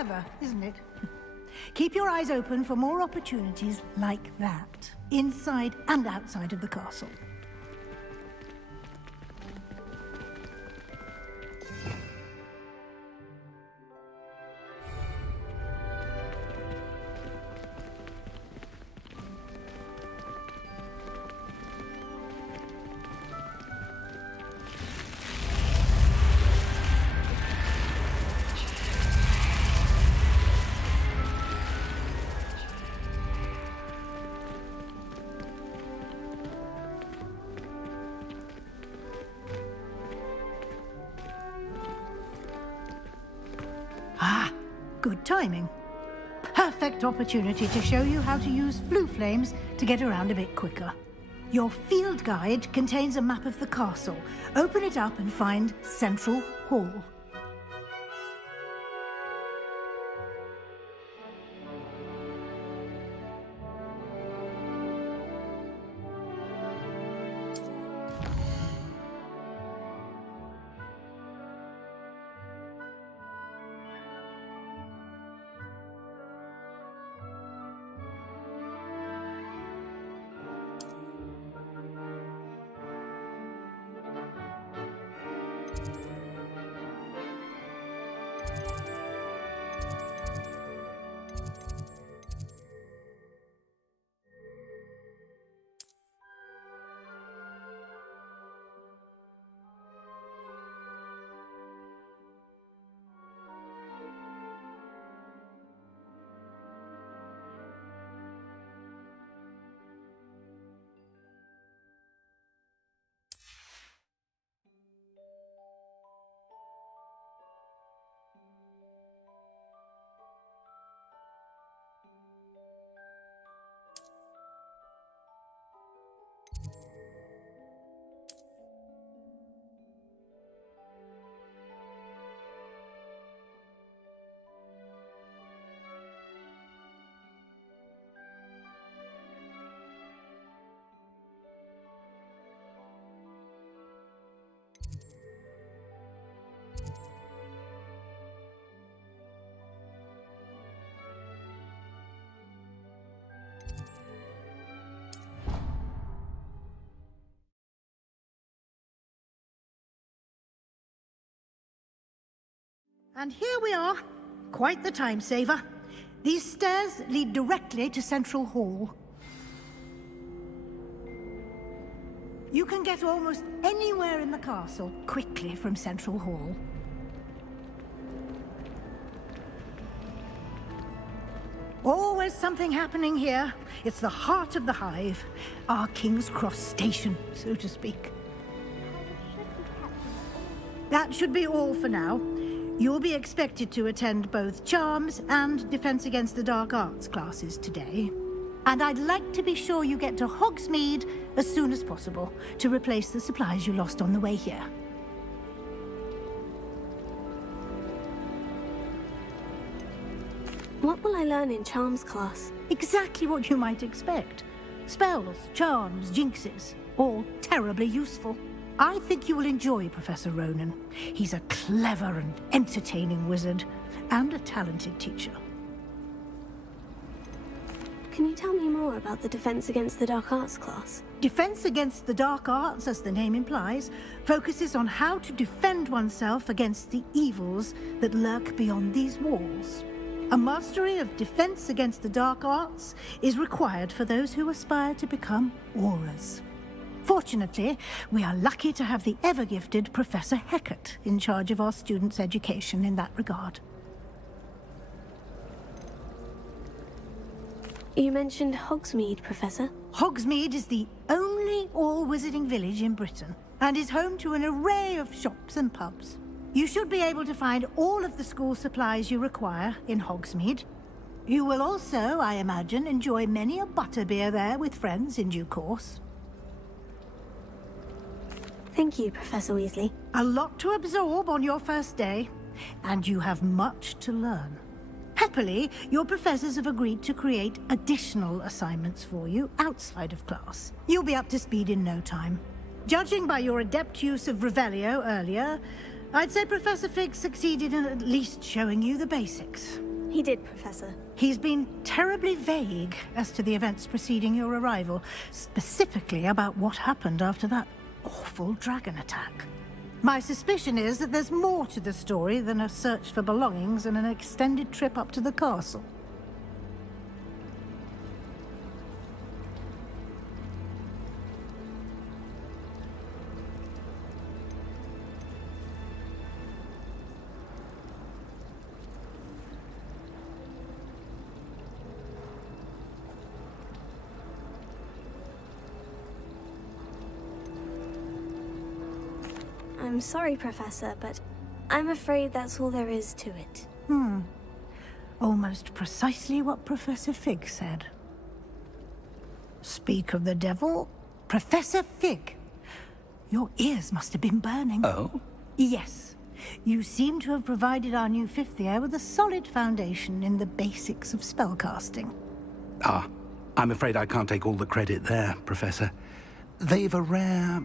Clever, isn't it? Keep your eyes open for more opportunities like that, inside and outside of the castle. good timing. Perfect opportunity to show you how to use flue flames to get around a bit quicker. Your field guide contains a map of the castle. Open it up and find Central Hall. And here we are. Quite the time saver. These stairs lead directly to Central Hall. You can get almost anywhere in the castle quickly from Central Hall. Always something happening here. It's the heart of the hive. Our King's Cross station, so to speak. That should be all for now. You'll be expected to attend both Charms and Defense Against the Dark Arts classes today. And I'd like to be sure you get to Hogsmeade as soon as possible to replace the supplies you lost on the way here. What will I learn in Charms class? Exactly what you might expect. Spells, charms, jinxes, all terribly useful. I think you will enjoy Professor Ronan. He's a clever and entertaining wizard, and a talented teacher. Can you tell me more about the Defense Against the Dark Arts class? Defense Against the Dark Arts, as the name implies, focuses on how to defend oneself against the evils that lurk beyond these walls. A mastery of Defense Against the Dark Arts is required for those who aspire to become Aurors. Fortunately, we are lucky to have the ever-gifted Professor Hecat in charge of our students' education in that regard. You mentioned Hogsmeade, Professor. Hogsmeade is the only all-wizarding village in Britain, and is home to an array of shops and pubs. You should be able to find all of the school supplies you require in Hogsmeade. You will also, I imagine, enjoy many a butterbeer there with friends in due course. Thank you, Professor Weasley. A lot to absorb on your first day, and you have much to learn. Happily, your professors have agreed to create additional assignments for you outside of class. You'll be up to speed in no time. Judging by your adept use of Revelio earlier, I'd say Professor Fig succeeded in at least showing you the basics. He did, Professor. He's been terribly vague as to the events preceding your arrival, specifically about what happened after that awful dragon attack. My suspicion is that there's more to the story than a search for belongings and an extended trip up to the castle. I'm sorry, Professor, but I'm afraid that's all there is to it. Almost precisely what Professor Fig said. Speak of the devil, Professor Fig. Your ears must have been burning. Oh? Yes. You seem to have provided our new fifth year with a solid foundation in the basics of spellcasting. Ah, I'm afraid I can't take all the credit there, Professor. They've a rare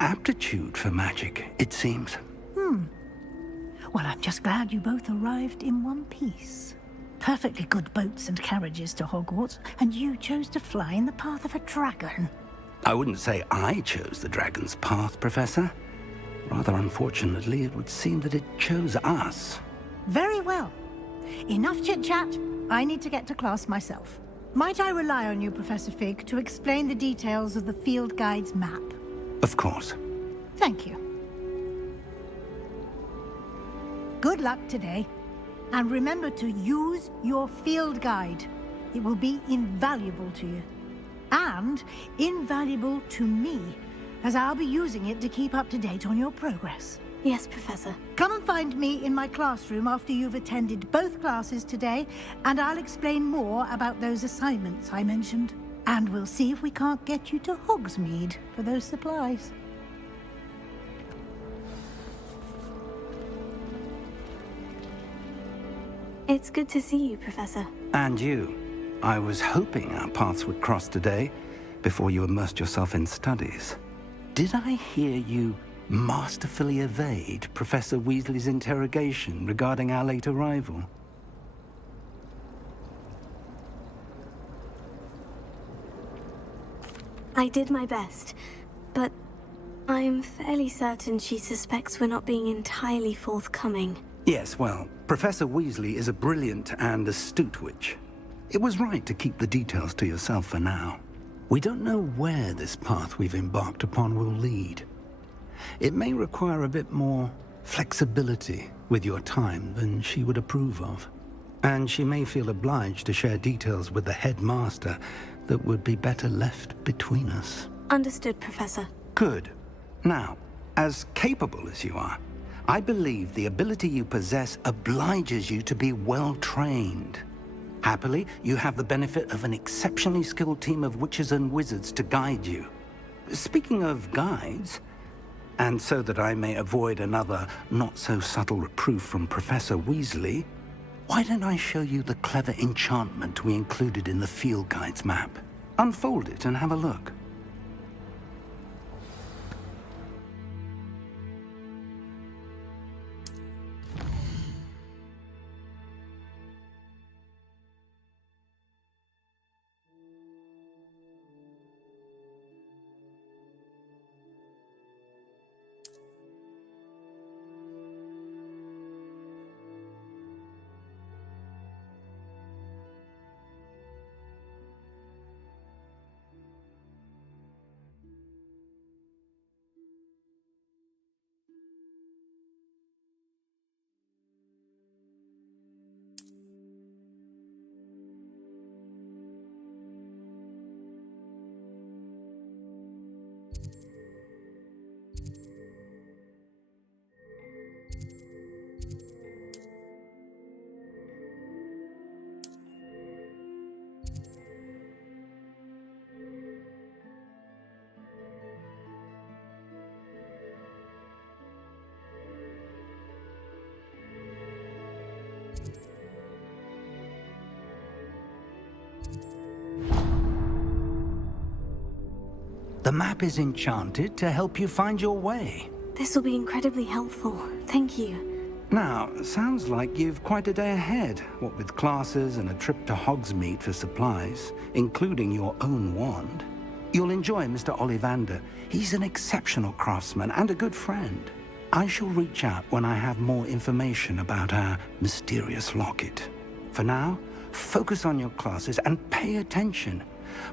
aptitude for magic, it seems. Well, I'm just glad you both arrived in one piece. Perfectly good boats and carriages to Hogwarts, and you chose to fly in the path of a dragon. I wouldn't say I chose the dragon's path, Professor. Rather unfortunately, it would seem that it chose us. Very well. Enough chit-chat. I need to get to class myself. Might I rely on you, Professor Fig, to explain the details of the field guide's map? Of course. Thank you. Good luck today. And remember to use your field guide. It will be invaluable to you. And invaluable to me, as I'll be using it to keep up to date on your progress. Yes, Professor. Come and find me in my classroom after you've attended both classes today, and I'll explain more about those assignments I mentioned. And we'll see if we can't get you to Hogsmeade for those supplies. It's good to see you, Professor. And you. I was hoping our paths would cross today, before you immersed yourself in studies. Did I hear you masterfully evade Professor Weasley's interrogation regarding our late arrival? I did my best, but I'm fairly certain she suspects we're not being entirely forthcoming. Yes, well, Professor Weasley is a brilliant and astute witch. It was right to keep the details to yourself for now. We don't know where this path we've embarked upon will lead. It may require a bit more flexibility with your time than she would approve of. And she may feel obliged to share details with the headmaster that would be better left between us. Understood, Professor. Good. Now, as capable as you are, I believe the ability you possess obliges you to be well trained. Happily, you have the benefit of an exceptionally skilled team of witches and wizards to guide you. Speaking of guides, and so that I may avoid another not-so-subtle reproof from Professor Weasley, why don't I show you the clever enchantment we included in the field guide's map? Unfold it and have a look. The map is enchanted to help you find your way. This will be incredibly helpful. Thank you. Now, sounds like you've quite a day ahead, what with classes and a trip to Hogsmeade for supplies, including your own wand. You'll enjoy Mr. Ollivander. He's an exceptional craftsman and a good friend. I shall reach out when I have more information about our mysterious locket. For now, focus on your classes and pay attention.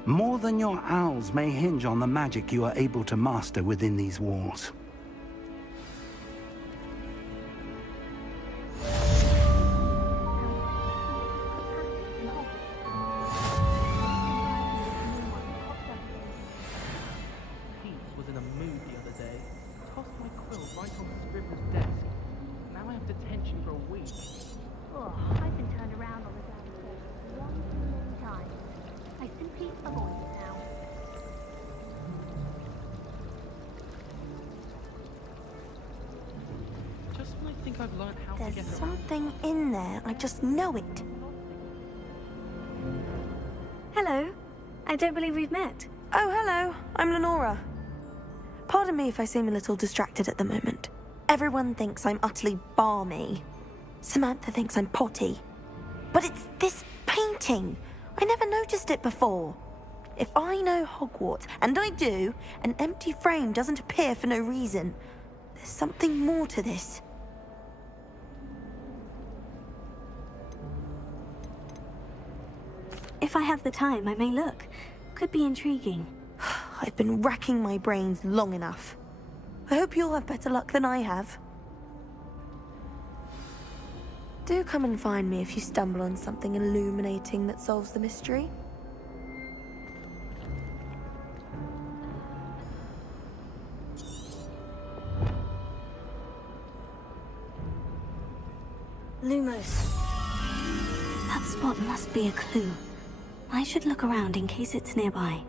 More than your owls may hinge on the magic you are able to master within these walls. Pete was in a mood the other day. Tossed my quill right on Scrivener's desk. Now I have detention for a week. Oh, I've been turned around on the think I've learned how to There's get around. something in there. I just know it. Hello. I don't believe we've met. Oh, hello. I'm Lenora. Pardon me if I seem a little distracted at the moment. Everyone thinks I'm utterly balmy. Samantha thinks I'm potty. But it's this painting. I never noticed it before. If I know Hogwarts, and I do, an empty frame doesn't appear for no reason. There's something more to this. If I have the time, I may look. Could be intriguing. I've been racking my brains long enough. I hope you'll have better luck than I have. Do come and find me if you stumble on something illuminating that solves the mystery. Lumos. That spot must be a clue. I should look around in case it's nearby.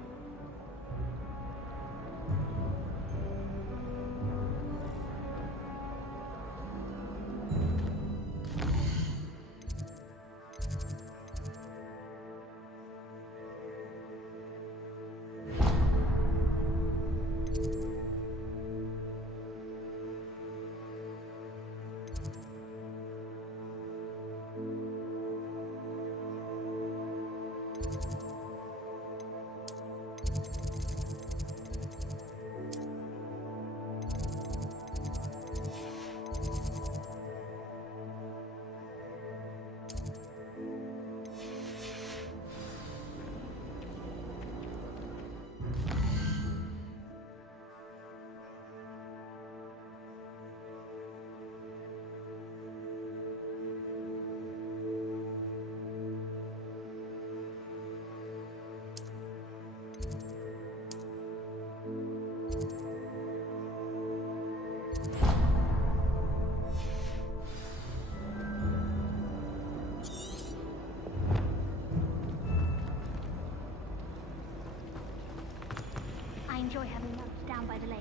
I enjoy having lunch down by the lake.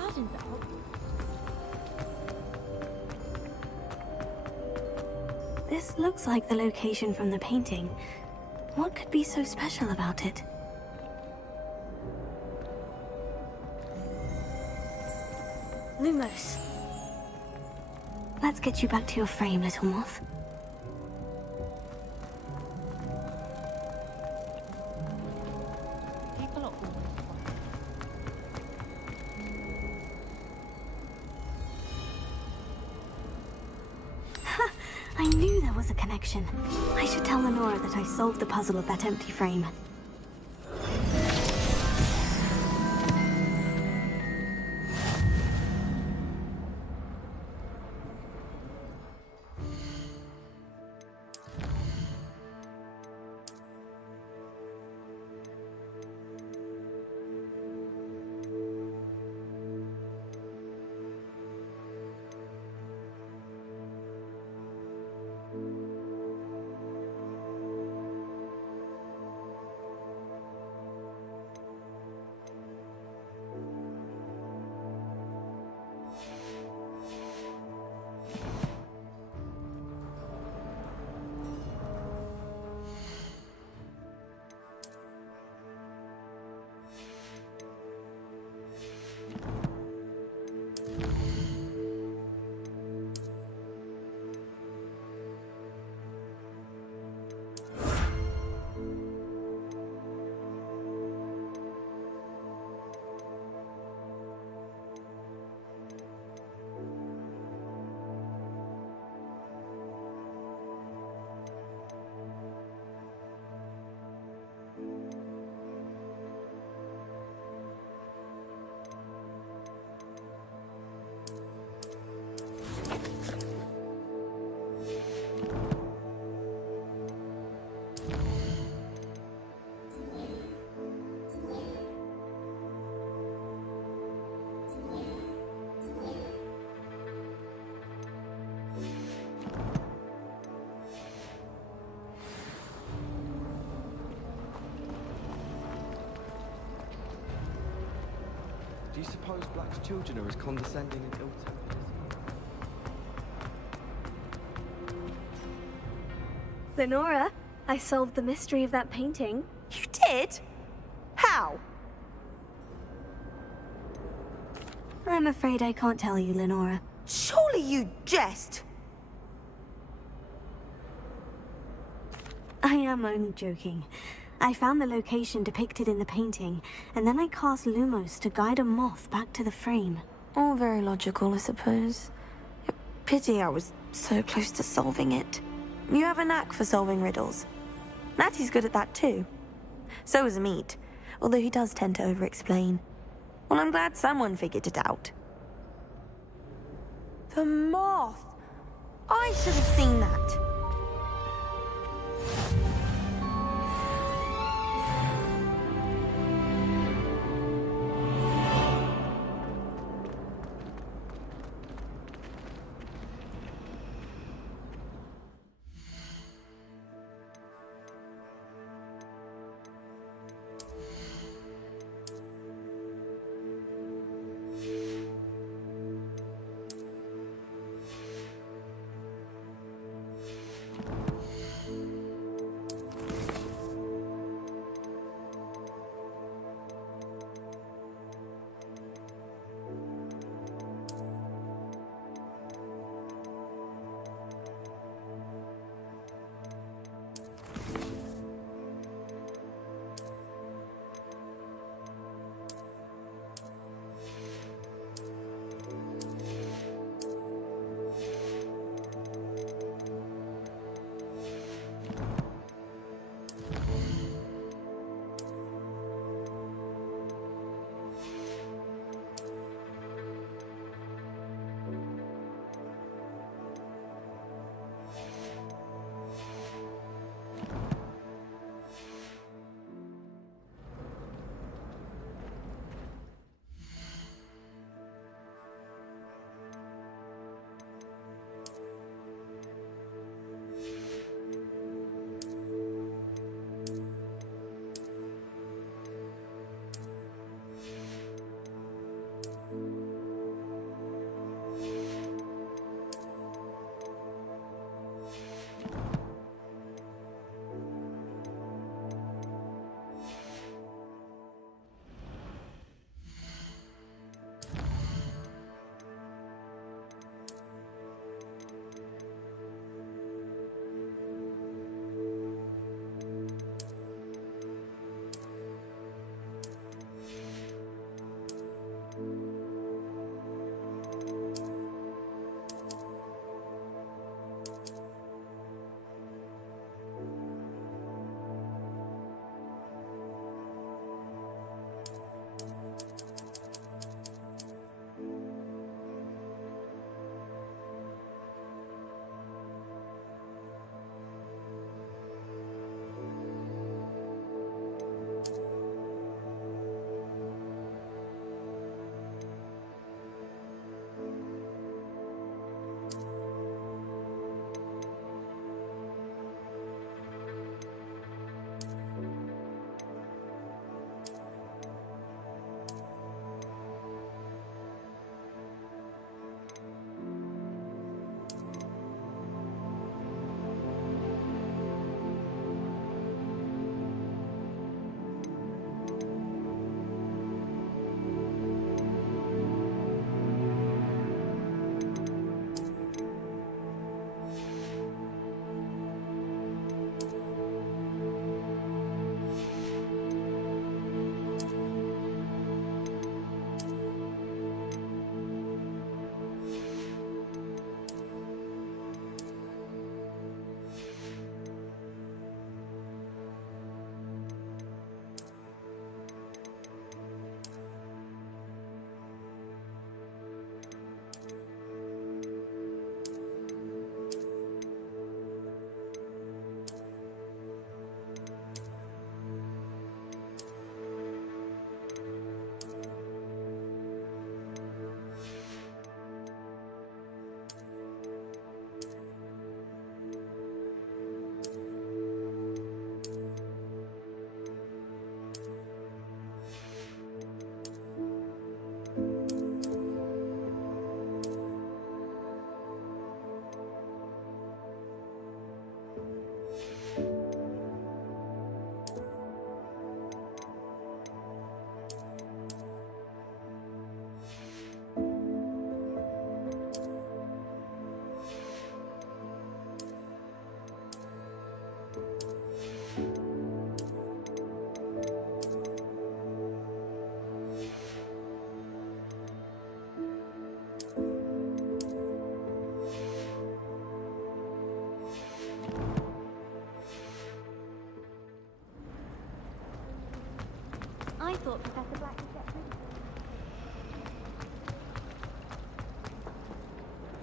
garden belt? This looks like the location from the painting. What could be so special about it? Lumos. Let's get you back to your frame, little moth. People are always Ha! I knew there was a connection. I should tell Lenora that I solved the puzzle of that empty frame. Do you suppose Black's children are as condescending and ill-tempered as he? Lenora, I solved the mystery of that painting. You did? How? I'm afraid I can't tell you, Lenora. Surely you jest. I am only joking. I found the location depicted in the painting, and then I cast Lumos to guide a moth back to the frame. All very logical, I suppose. Pity I was so close to solving it. You have a knack for solving riddles. Natty's good at that too. So is Meat, although he does tend to over-explain. Well, I'm glad someone figured it out. The moth! I should have seen that.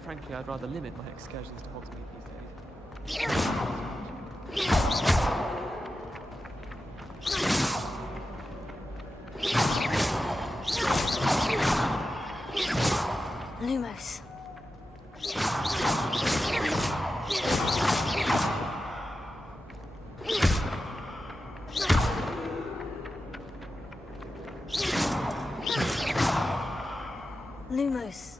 frankly, I'd rather limit my excursions to Hogsmeade these days. Lumos. Lumos.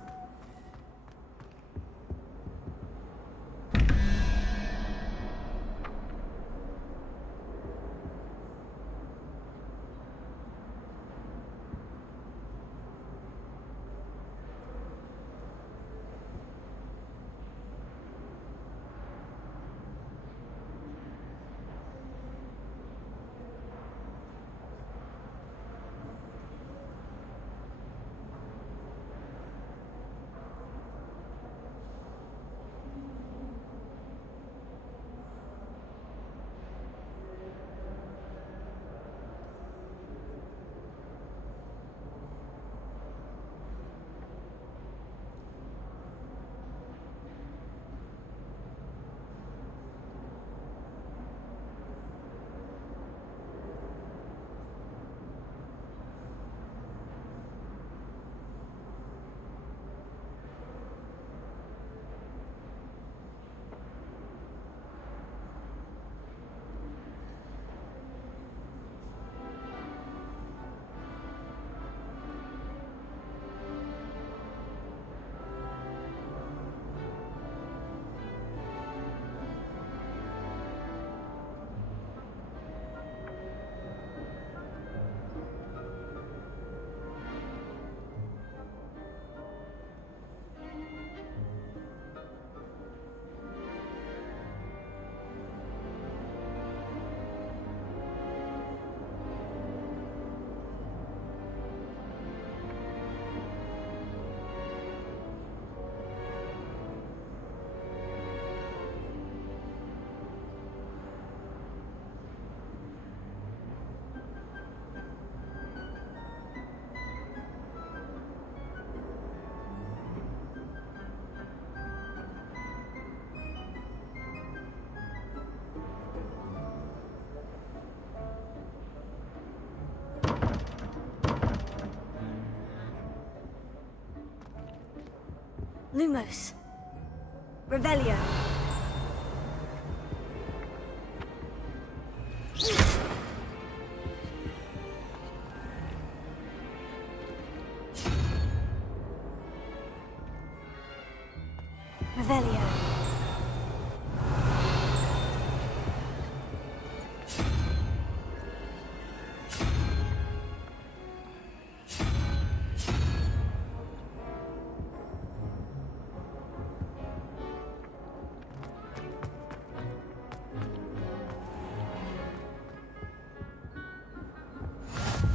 Lumos. Revelio. Revelio.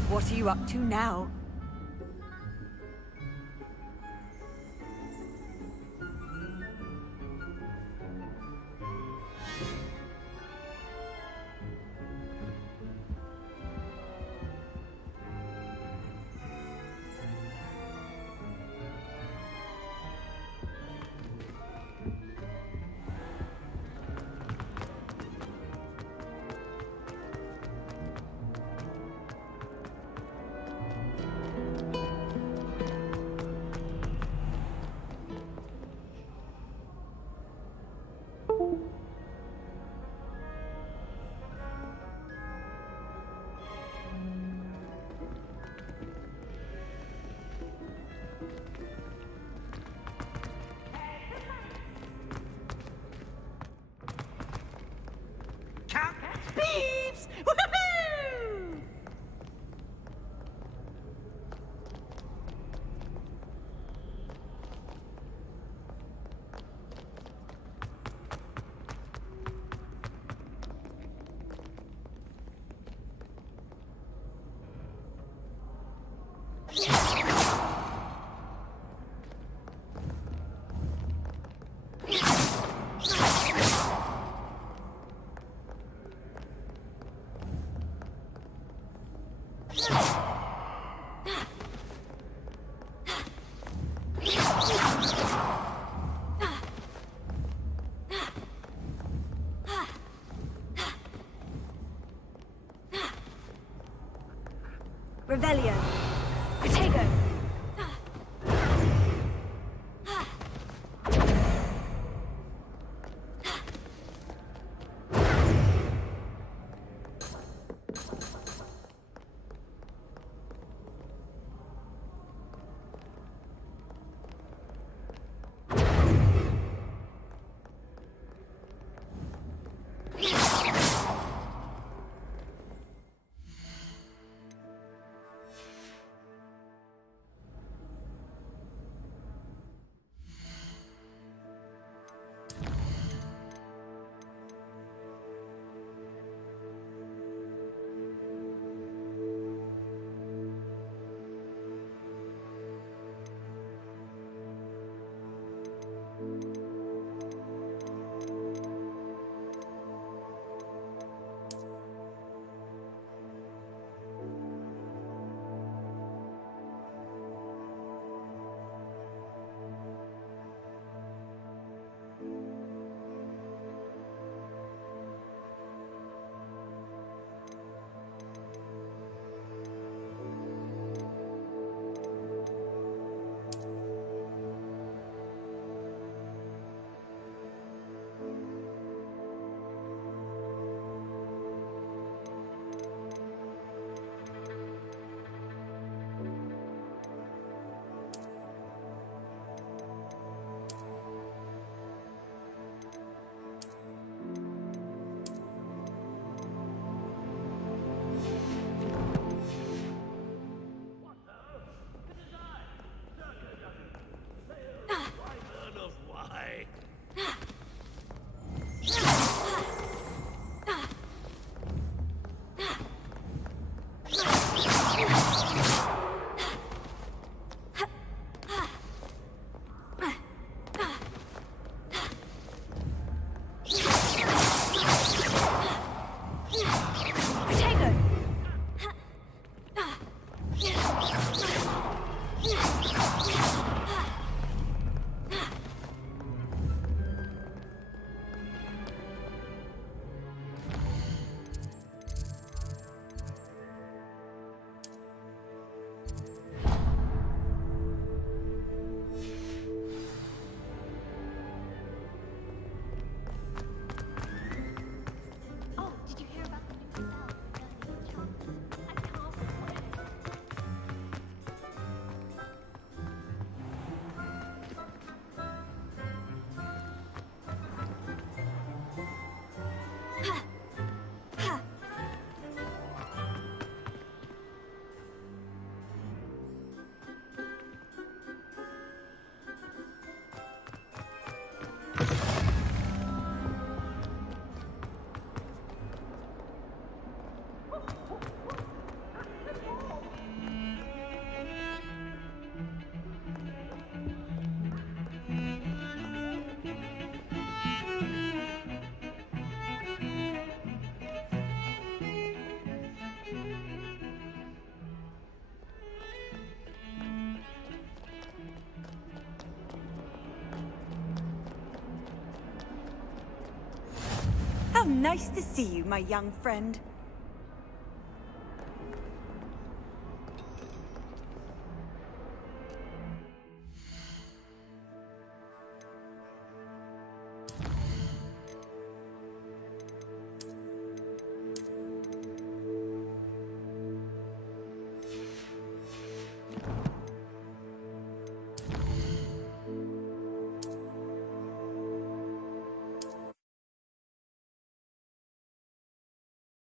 What are you up to now? Revelio. Protego. How nice to see you, my young friend.